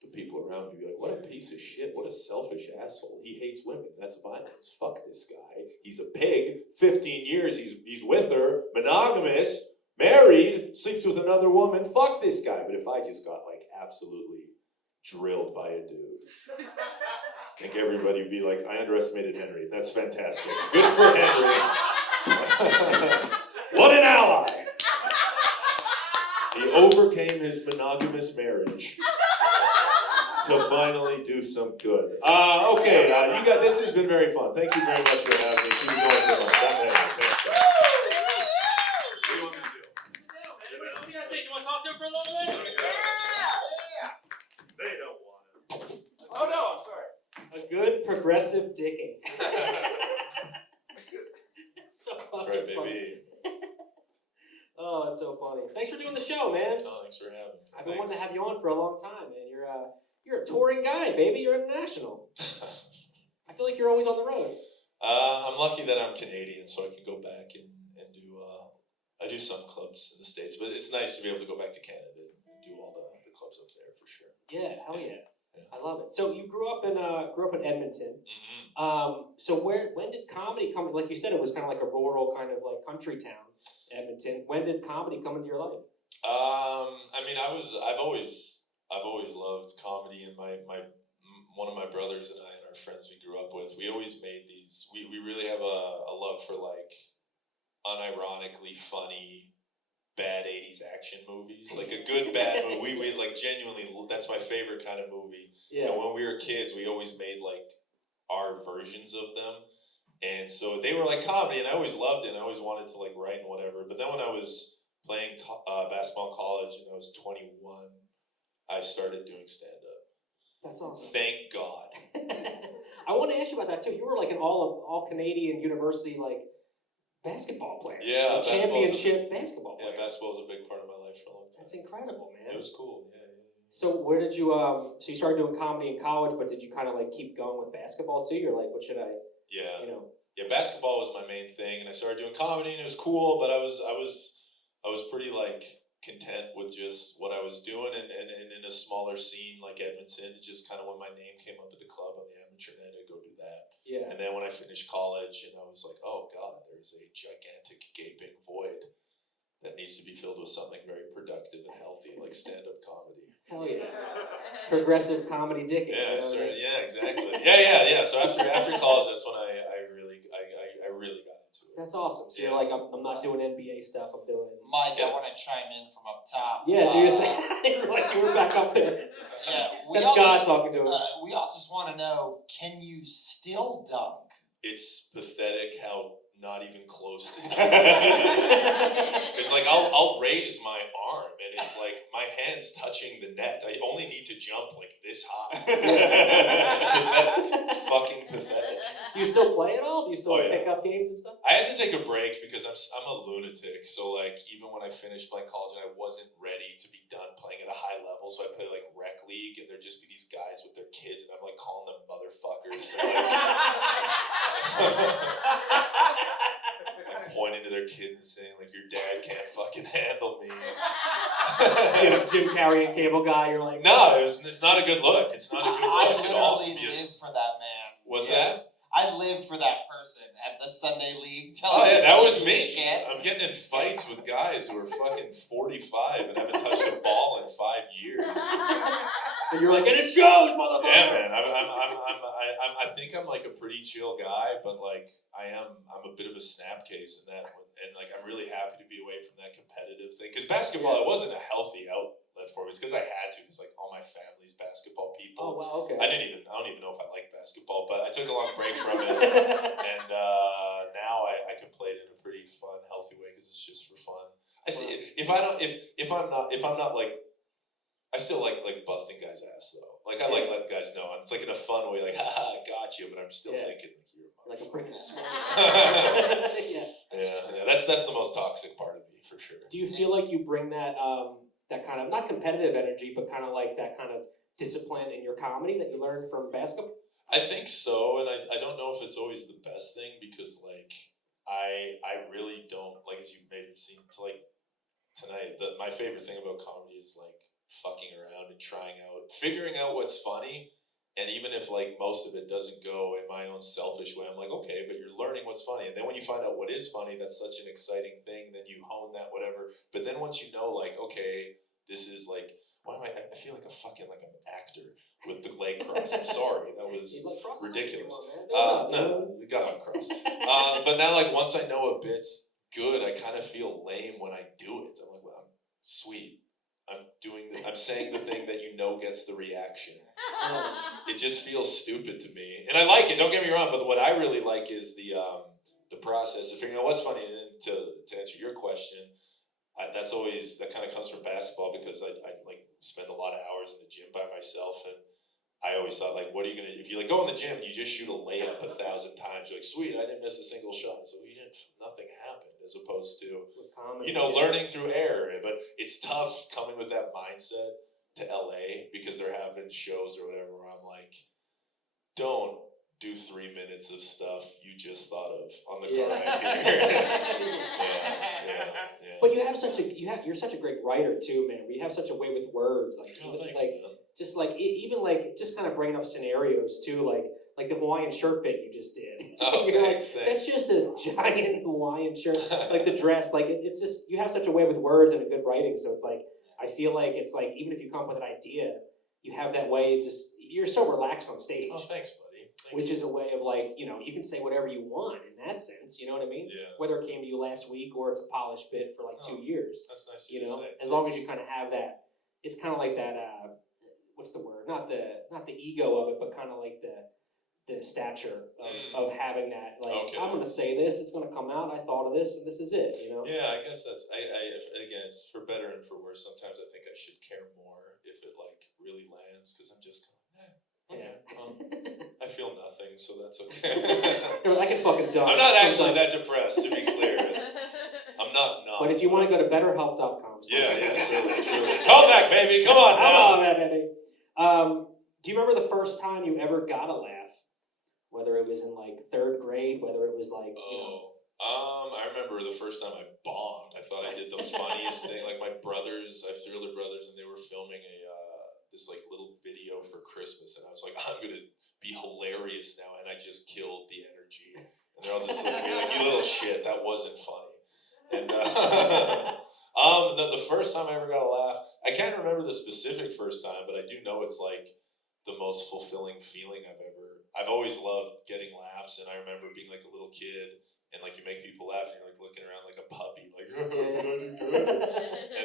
the people around me would be like, what a piece of shit, what a selfish asshole. He hates women, that's violence. Fuck this guy. He's a pig, 15 years, he's with her, monogamous, married, sleeps with another woman. Fuck this guy. But if I just got like absolutely drilled by a dude, I think everybody would be like, I underestimated Henry. That's fantastic. Good for Henry. What an ally. He overcame his monogamous marriage to finally do some good. Okay, you got. This has been very fun. Thank you very much for having me. Keep it going for months. Thanks, guys. What do you want me to do? What do you guys think? You want to talk to him for a little bit? They don't want it. Oh no, I'm sorry. A good progressive dicking. It's so That's fucking right, funny. baby. Oh, it's so funny. Thanks for doing the show, man. Oh, thanks for having me. I've been wanting to have you on for a long time, man. You're a touring guy, baby. You're international. I feel like you're always on the road. I'm lucky that I'm Canadian, so I can go back and do. I do some clubs in the States, but it's nice to be able to go back to Canada and do all the clubs up there for sure. Yeah, hell yeah. I love it. So you grew up in Edmonton. Mm-hmm. So when did comedy come? Like you said, it was kind of like a rural kind of like country town, Edmonton. When did comedy come into your life? I mean, I've always loved comedy, and one of my brothers and I and our friends we grew up with, we always made these. We really have a love for like unironically funny bad 80s action movies, like a good bad movie. We like genuinely, that's my favorite kind of movie. Yeah. And when we were kids, we always made like our versions of them. And so they were like comedy, and I always loved it, and I always wanted to like write and whatever. But then when I was playing basketball in college and I was 21, I started doing stand-up. That's awesome. Thank God. I want to ask you about that too. You were like an all Canadian university like basketball player. Yeah, a championship basketball player. Yeah, basketball was a big part of my life for a long time. That's incredible, man. It was cool. Yeah. So where did you so you started doing comedy in college, but did you kind of like keep going with basketball too? You're like, what should I? Yeah. You know. Yeah, basketball was my main thing, and I started doing comedy, and it was cool. But I was pretty like content with just what I was doing, and in a smaller scene like Edmonton, just kind of when my name came up at the club on the amateur net, I'd go do that. Yeah. And then when I finished college, and I was like, oh God, there's a gigantic gaping void that needs to be filled with something very productive and healthy, like stand-up comedy. Hell yeah. Progressive comedy dicking. Yeah, you know what I mean? yeah, exactly. Yeah. So after college, that's when I really got into it. That's awesome. So you're like, I'm not doing NBA stuff. I'm doing. Mike, I want to chime in from up top. Yeah, do your thing. I didn't realize you were back up there. Yeah, That's God talking to us. We all just want to know: can you still dunk? It's pathetic how not even close to. It's like I'll raise my arm and it's like my hand's touching the net. I only need to jump like this high. It's pathetic. It's fucking pathetic. Do you still play at all? Do you still Oh, yeah. pick up games and stuff? I had to take a break because I'm a lunatic. So like even when I finished playing college and I wasn't ready to be done playing at a high level, so I play like rec league and there'd just be these guys with their kids and I'm like calling them motherfuckers. I'm pointing to their kids and saying like your dad can't fucking handle me. Jim Carrey and Cable Guy. You're like, no, it's not a good look. It's not a good look at all. I literally live for that man. What's that? I live for that person at the Sunday League. Oh yeah, that was me. I'm getting in fights with guys who are fucking 45 and haven't touched a ball in 5 years. And you're like, and it shows, motherfucker. Yeah, man. I think I'm like a pretty chill guy, but like I'm a bit of a snap case in that, and like I'm really happy to be away from that competitive thing. Because basketball, it wasn't a healthy outlet for me. It's because I had to. Because like all my family's basketball people. Oh wow, okay. I don't even know if I like basketball, but I took a long break from it, and now I can play it in a pretty fun, healthy way because it's just for fun. I see if I'm not like, I still like busting guys' ass though. Like I like letting guys know. It's like in a fun way, like haha, got you, but I'm still thinking like you're Like a bringing a smile. Yeah, that's the most toxic part of me for sure. Do you feel like you bring that that kind of not competitive energy, but kind of like that kind of discipline in your comedy that you learned from basketball? I think so, and I don't know if it's always the best thing because like I really don't like, as you may have seen like tonight, my favorite thing about comedy is like fucking around and trying out, figuring out what's funny. And even if like most of it doesn't go in my own selfish way, I'm like, okay, but you're learning what's funny. And then when you find out what is funny, that's such an exciting thing. Then you hone that, whatever. But then once you know, like, okay, this is like, why am I feel like a fucking like an actor with the leg cross. I'm sorry, that was ridiculous. No, we got off cross. But now like once I know a bit's good, I kind of feel lame when I do it. I'm like, well, I'm sweet. I'm doing I'm saying the thing that you know gets the reaction. It just feels stupid to me, and I like it. Don't get me wrong, but what I really like is the process of figuring out what's funny. And to answer your question, that kind of comes from basketball because I like spend a lot of hours in the gym by myself, and I always thought like, what are you gonna if you like go in the gym, you just shoot a layup 1,000 times. You're like, sweet, I didn't miss a single shot, so nothing happened. As opposed to learning through error, but it's tough coming with that mindset to LA because there have been shows or whatever where I'm like, don't do 3 minutes of stuff you just thought of on the car back here. Yeah. But you're such a great writer too, man. You have such a way with words, like thanks, like man. just like even like just kind of bringing up scenarios too, like the Hawaiian shirt bit you just did. Oh, You're thanks. That's just a giant Hawaiian shirt, like the dress, like it's just you have such a way with words and a good writing. So it's like I feel like it's like even if you come up with an idea, you have that way. You're so relaxed on stage. Oh, thanks, buddy. Which is a way of like you can say whatever you want in that sense. You know what I mean? Yeah. Whether it came to you last week or it's a polished bit for like 2 years. That's nice. You know, as long as you kind of have that, it's kind of like that. What's the word? Not the ego of it, but kind of like the stature of having that. Like I'm gonna say this, it's gonna come out. I thought of this, and this is it. You know. Yeah, I guess that's. Again, it's for better and for worse. Sometimes I think I should care more if it like really lands because I'm just I feel nothing, so that's okay. I can fucking die. I'm not actually that depressed, to be clear. I'm not numb. But if you want to go to betterhelp.com. Truly. Call back, baby. Come on now. Come on, baby. Do you remember the first time you ever got a laugh? Whether it was in like 3rd grade, whether it was like I remember the first time I bombed. I thought I did the funniest thing. Like my brothers, I have 3 older brothers, and they were filming this like little video for Christmas, and I was like, I'm gonna be hilarious now, and I just killed the energy. And they're all just looking at me like, you little shit, that wasn't funny. And the first time I ever got a laugh, I can't remember the specific first time, but I do know it's like the most fulfilling feeling I've always loved getting laughs, and I remember being like a little kid, and like you make people laugh, and you're like looking around like a puppy, like, and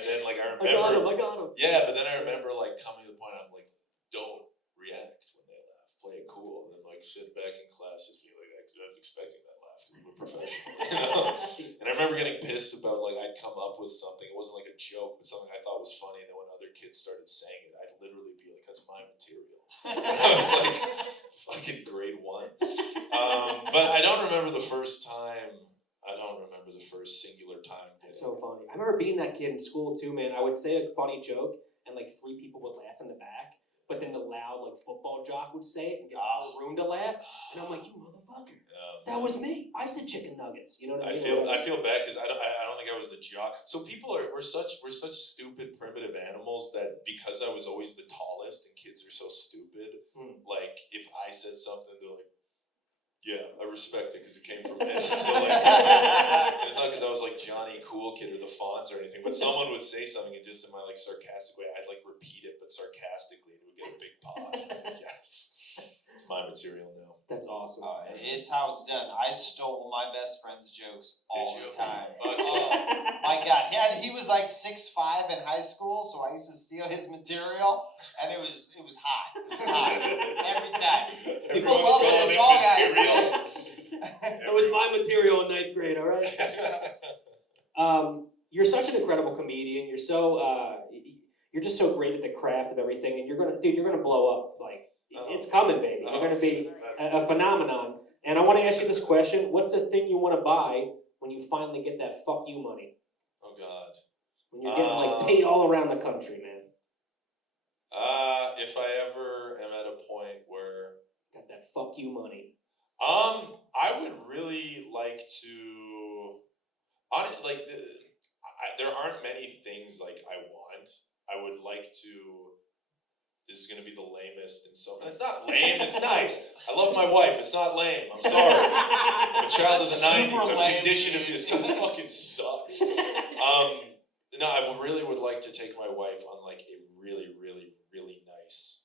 then like I remember, I got him. Yeah, but then I remember like coming to the point of like, don't react when they laugh, play it cool, and then like sit back in class, just be like, I was expecting that laugh to be a professional, you know? And I remember getting pissed about like I'd come up with something, it wasn't like a joke, but something I thought was funny, and then when other kids started saying it, I'd literally be like, that's my material. And I was like, fucking grade 1. But I don't remember the first time. I don't remember the first singular time. That's so funny. I remember being that kid in school too, man. I would say a funny joke, and like 3 people would laugh in the back. But then the loud like football jock would say it and get the whole room to laugh, and I'm like, you motherfucker, that was me. I said chicken nuggets. You know what I mean? I feel bad because I don't think I was the jock. So we're such stupid primitive animals that because I was always the tallest and kids are so stupid, like if I said something, they're like, yeah, I respect it because it came from him. So like, it's not because I was like Johnny Cool Kid or the Fonz or anything, but someone would say something and just in my like sarcastic way, I'd like repeat it, but sarcastically, and it would get a big pop. Yes, it's my material now. That's awesome. It's how it's done. I stole my best friend's jokes all the time. Fuck Oh my God, he was like 6'5" in high school, so I used to steal his material, and it was hot. It was hot every time. People love it. The tall guys say it. It was my material in 9th grade. All right. You're such an incredible comedian. you're just so great at the craft of everything, and you're gonna blow up. Like it's coming, baby. You're gonna be a phenomenon. And I want to ask you this question: what's the thing you want to buy when you finally get that fuck you money? Oh God. When you're getting like paid all around the country, man. If I ever am at a point where got that fuck you money. I would really like to. There aren't many things like I want. I would like to. This is gonna be the lamest, and so it's not lame. It's nice. I love my wife. It's not lame. I'm sorry. I'm a child of the '90s. I'm conditioned if this fucking sucks. No, I really would like to take my wife on like a really, really, really nice,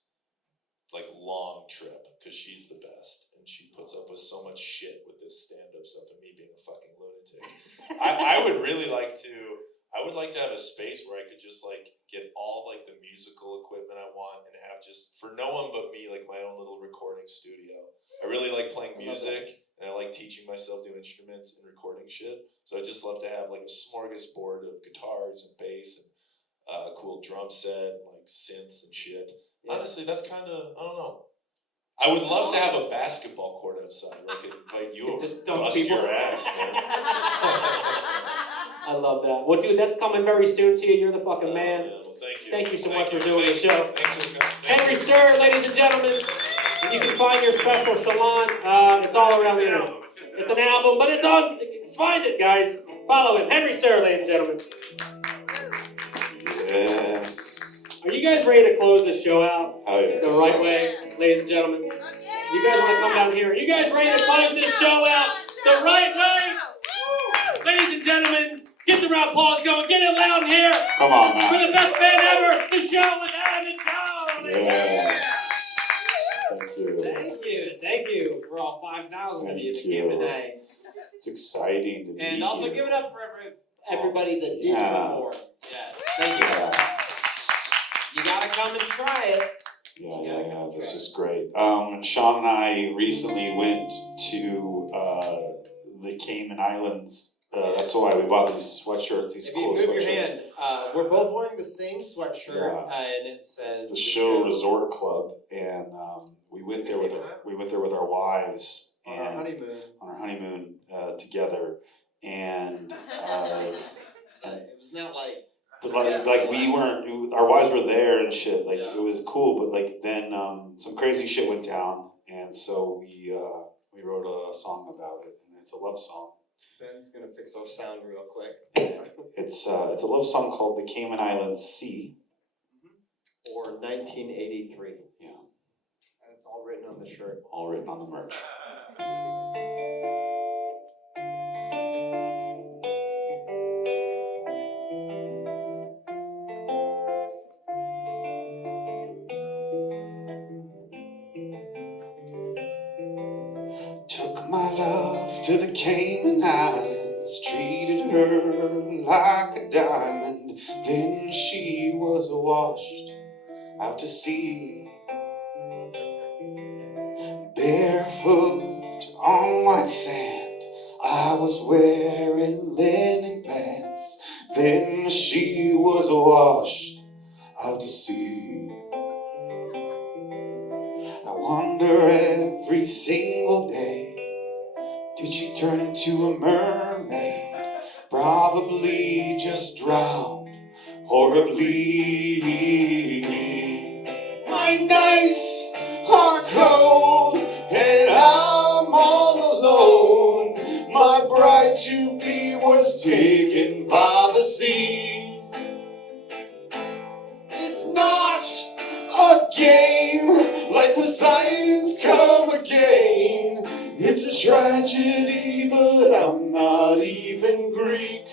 like long trip because she's the best and she puts up with so much shit with this stand-up stuff and me being a fucking lunatic. I would really like to. I would like to have a space where I could just like get all like the musical equipment I want and have just for no one but me like my own little recording studio. I really like playing music and I like teaching myself new instruments and recording shit. So I just love to have like a smorgasbord of guitars and bass and a cool drum set and like synths and shit. Yeah. Honestly, that's kind of I don't know. I would love to have a basketball court outside where I could invite you over Just and bust your ass, man. I love that. Well, dude, that's coming very soon to you. You're the fucking man. Well, thank you. Thank you so much for doing the show. Thanks for coming. Henry Sir, ladies and gentlemen. And you can find your special Shalon. It's all around the internet. It's an album, but it's on. Find it, guys. Follow him. Henry Sir, ladies and gentlemen. Yes. Are you guys ready to close this show out Oh, yeah. the right way, ladies and gentlemen? You guys want to come down here? Are you guys ready to close this show out the right way? Ladies and gentlemen, get the round applause going. Get it loud in here. Come on, man. For the best band ever, the show with Adam and Joe. Yes. Thank you. Thank you for all 5,000 of you that came today. It's exciting to be And also here. give it up for everybody that did perform. Yes, thank you. Yeah. You gotta come and try it. Yeah, this is great. Sean and I recently went to the Cayman Islands. That's why we bought these sweatshirts, these If cool you move sweatshirts. your hand, we're both wearing the same sweatshirt, and it says The Show Resort Club, and we went there with our wives On our honeymoon together, and it was not like. but like we weren't, our wives were there and shit. Like it was cool, but like then some crazy shit went down, and so we wrote a song about it, and it's a love song. Ben's gonna fix our sound real quick. It's a love song called "The Cayman Islands Sea." Or 1983. Yeah. And it's all written on the shirt. All written on the merch. Took my love to the Cayman Islands, treated her like a diamond. Then she was washed out to sea, barefoot on white sand. I was wearing linen pants. Then she was washed out to sea. I wonder every single day, did she turn into a mermaid? Probably just drowned horribly. My nights are cold and I'm all alone. My bride to be was taken by the sea. It's not a game like Poseidon's come again. It's a tragedy, but I'm not even Greek.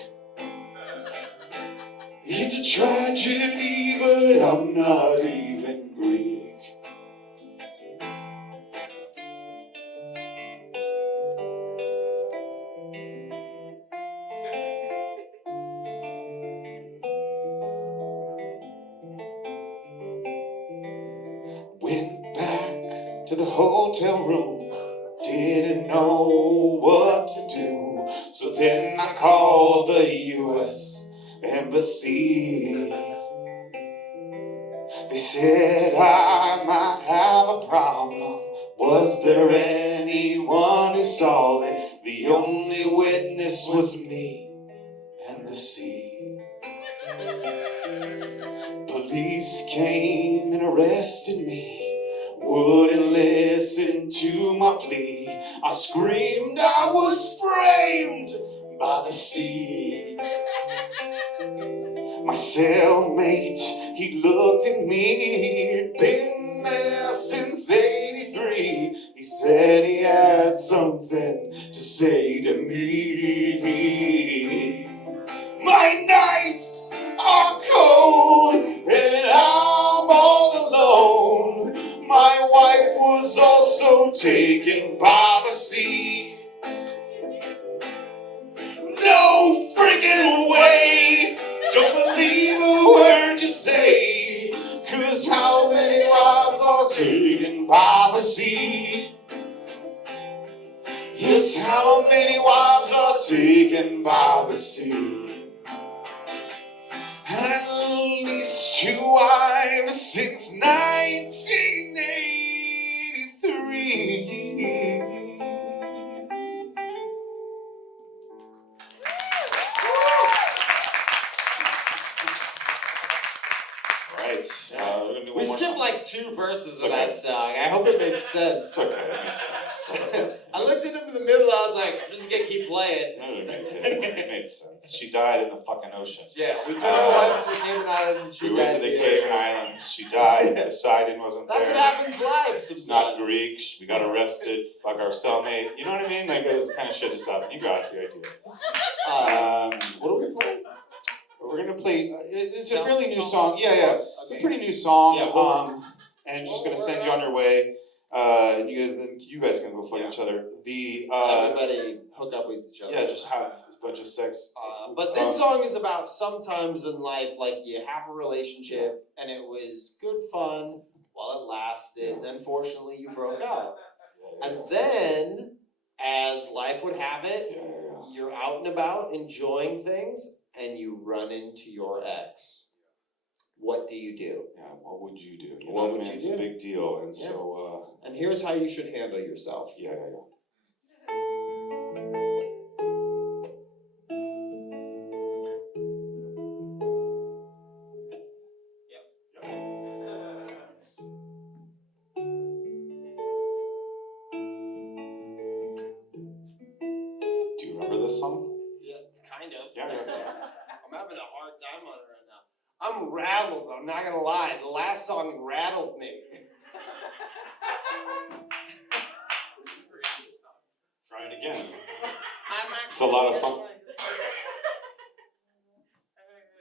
It's a tragedy, but I'm not even Greek. Went back to the hotel room, didn't know what to do. So then I called the US embassy. They said I might have a problem. Was there anyone who saw it? The only witness was me and the sea. Police came and arrested me, wouldn't listen to my plea. I screamed I was framed by the sea. My cellmate, he looked at me, been there since '83. He said he had something to say to me. My nights are cold and I'm all alone. My wife was also taken by the sea. No freaking way! Don't believe a word you say, 'cause how many lives are taken by the sea? Yes, how many wives are taken by the sea? At least 2 wives since 1983. Right. We're gonna do We one more skipped song. like 2 verses of Okay. that song. I hope it made sense. It's okay, that makes sense. I looked at him in the middle, I was like, I'm just gonna keep playing. No, it made sense. She died in the fucking ocean. Yeah, we took our wife to the Cayman Islands and she We died. went to the in Cayman Islands. She died. Poseidon wasn't That's there. what happens live sometimes. It's not Greek. We got arrested. Fuck our cellmate. You know what I mean? Like, it was kind of shit just happened. You got the idea. What are we playing? We're gonna play. It's a Tell- fairly new tell- song. Yeah. It's a Okay. pretty new song. Yeah, well, And just well, gonna we're send you on your way. You guys can go fuck each other. Everybody hook up with each other. Yeah, just have a bunch of sex. But this song is about sometimes in life, like you have a relationship and it was good fun while it lasted, and unfortunately you broke up. And then, as life would have it, you're out and about enjoying things and you run into your ex. What do you do? Yeah, what would you do? What know, would man, you it's do? a big deal, and Yeah. so And here's how you should handle yourself. yeah. Do you remember this song? Yeah, kind of. Yeah. I'm having a hard time on it right now. I'm rattled, I'm not gonna lie. The last song rattled me. Try it again. I'm It's a lot of fun.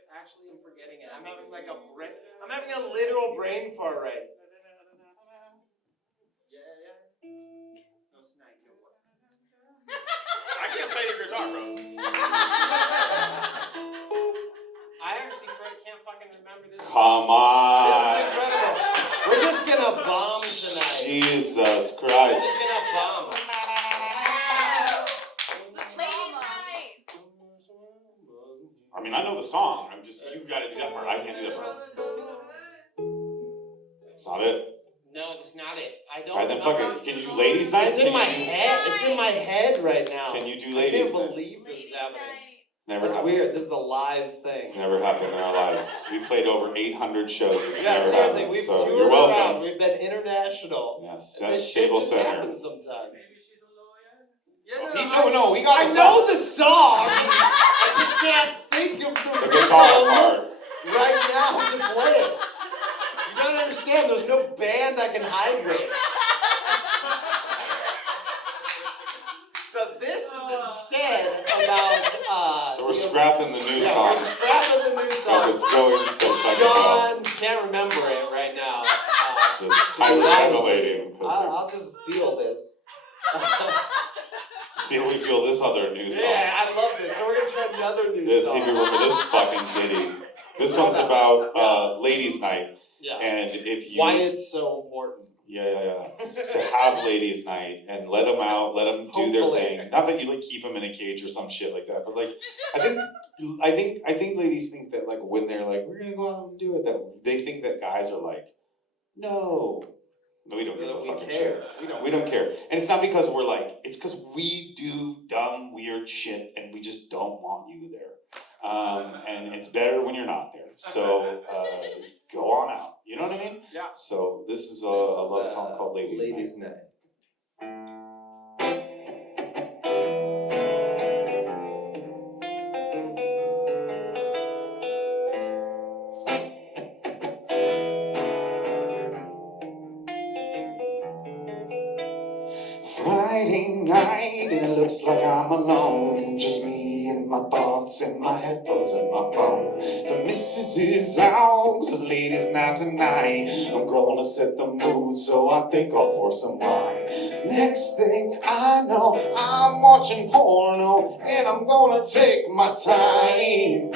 Actually, I'm forgetting it. I'm having like I'm having a literal brain fart right. I can't play the guitar, bro. I actually can't fucking remember this. Come This is on. incredible. We're just gonna bomb tonight. Jesus We're Christ. just gonna bomb. I mean, I know the song. I'm just, you gotta do that part. I can't do that part. It's not it. No, that's not it. I don't. Alright, then fucking, can you do Ladies Night? It's in my head. It's in my head right now. Can you do I Ladies can't Night? believe this is happening. Never That's happened. weird. This is a live thing. It's never happened in our lives. We played over 800 shows. It's Yeah, never seriously, happened. we've So toured you're welcome. around. We've been international. Yes, And that's this shit Stable just Center. happens sometimes. Yeah, No, we got I the know song. the song. I just can't think of the The guitar rhythm part. right now to play it. You don't understand. There's no band I can hide with. So this is instead about. So we're scrapping the new Yeah, song. we're scrapping the new song. Because it's going so fucking well. Sean can't remember it right now. Just hyperventilating. I'll just feel this. See if we feel this other new song. Yeah, I love this. So we're gonna try another new Let's see song. if we remember this fucking ditty. This one's about Ladies Night. Yeah. And if you Why it's so important. to have ladies' night and let them out, let them do their Hopefully. thing. Not that you like keep them in a cage or some shit like that, but like I think ladies think that like when they're like we're gonna go out and do it, that they think that guys are like, no, we don't give a We fucking care. shit. We don't care. And it's not because we're like, it's because we do dumb, weird shit and we just don't want you there. And it's better when you're not there. So go on out. You know what I mean? Yeah. So this is a love song called Ladies' Night. Friday night and it looks like I'm alone. Just me and my thoughts and my headphones and my phone. The missus is out, 'cause ladies' night tonight. I'm gonna set the mood, so I think I'll pour some wine. Next thing I know, I'm watching porno and I'm gonna take my time.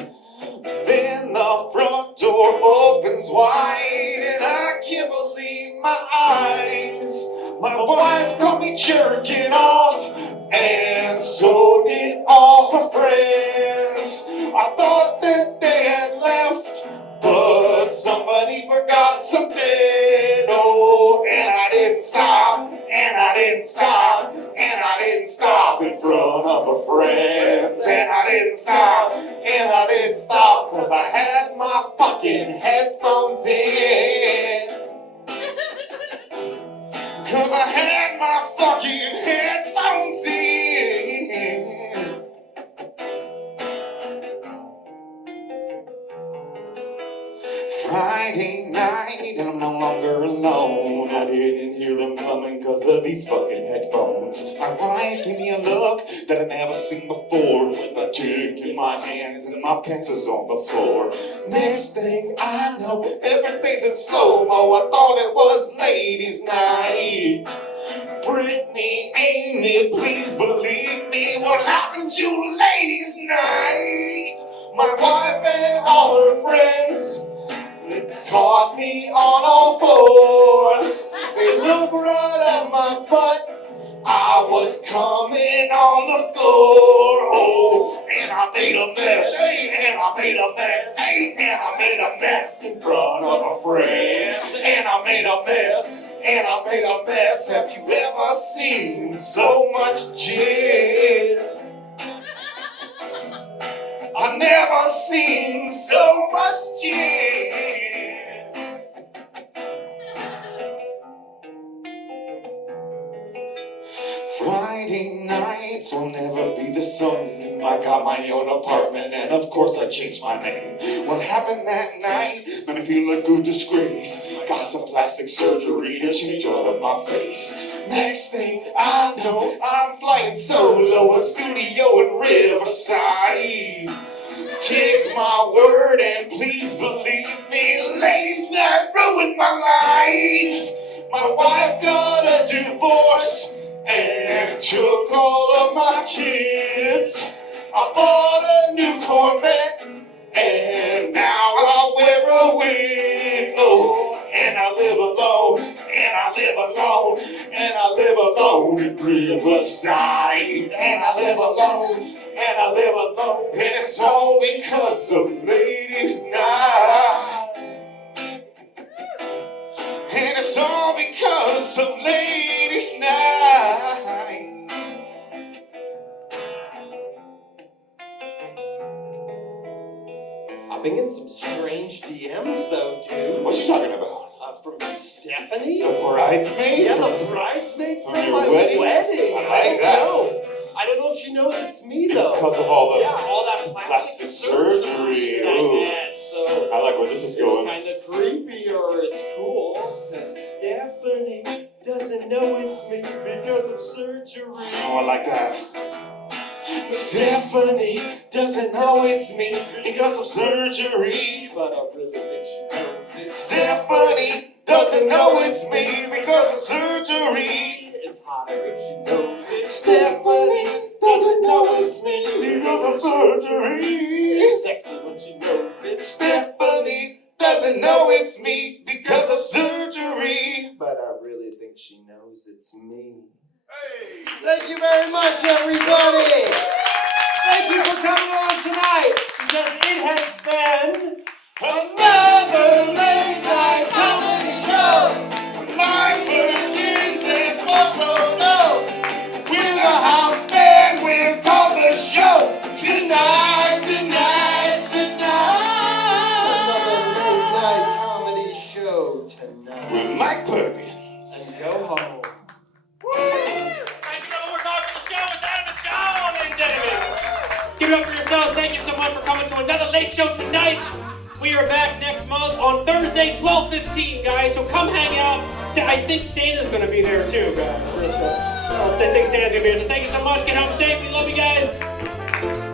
Then the front door opens wide and I can't believe my eyes. My wife caught me jerking off and so did all her friends. I thought that they had left, but somebody forgot something. Oh, and I didn't stop, and I didn't stop, and I didn't stop in front of her friends. And I didn't stop, and I didn't stop, 'cause I had my fucking headphones in. 'Cause I had my fucking headphones in. Friday night and I'm no longer alone. I didn't hear them coming 'cause of these fucking headphones. My wife gave me a look that I'd never seen before. With my dick in my hands and my pants was on the floor. Next thing I know, everything's in slow-mo. I thought it was ladies' night. Brittany, Amy, please believe me. What happened to ladies' night? My wife and all her friends caught me on all fours. They looked right at my butt. I was coming on the floor. Oh, and I made a mess. And I made a mess. And I made a mess in front of my friends. And I made a mess. And I made a mess. Have you ever seen so much jizz? I've never seen so much jizz. Friday nights will never be the same. I got my own apartment and of course I changed my name. What happened that night made me feel like a disgrace. Got some plastic surgery to change all of my face. Next thing I know, I'm flying solo, a studio in Riverside. Take my word and please believe me, ladies' night ruined my life. My wife got a divorce and took all of my kids. I bought a new Corvette and now I wear a wig. Oh, and I live alone, and I live alone, and I live alone in Riverside. And I live alone, and I live alone, and it's all because of ladies' night. And it's all because of ladies' night. I've been getting some strange DMs though, dude. What you talking about? From Stephanie? The bridesmaid? Yeah, the bridesmaid from your my wedding? wedding. I I like don't that. know. I don't know if she knows it's me though. Because of all the all that plastic surgery that Ooh. I had. So I like where this is it's going. kind of creepy or it's cool. Cause Stephanie doesn't know it's me because of surgery. Oh, I like that. Stephanie doesn't know it's me because of surgery. But I really think she knows it. Stephanie doesn't know it's me because of surgery. It's hotter if she knows it. Stephanie doesn't know it's me because of surgery. It's sexy when she knows it. Stephanie doesn't know it's me because of surgery. But I really think she knows it's me. Thank you very much, everybody. Thank you for coming on tonight, because it has been Another late night comedy show with Mike Perkins and Paul Brodo. We're the house band, we're called the show. Tonight, tonight, tonight. another late night comedy show tonight. With Mike Perkins. And go home. Thank you for talking to the show without the show, ladies and gentlemen. Give it up for yourselves. Thank you so much for coming to another late show tonight. We are back next month on Thursday, 12:15, guys. So come hang out. I think Santa's going to be there too, guys. I think Santa's going to be there. So thank you so much. Get home safe. We love you guys.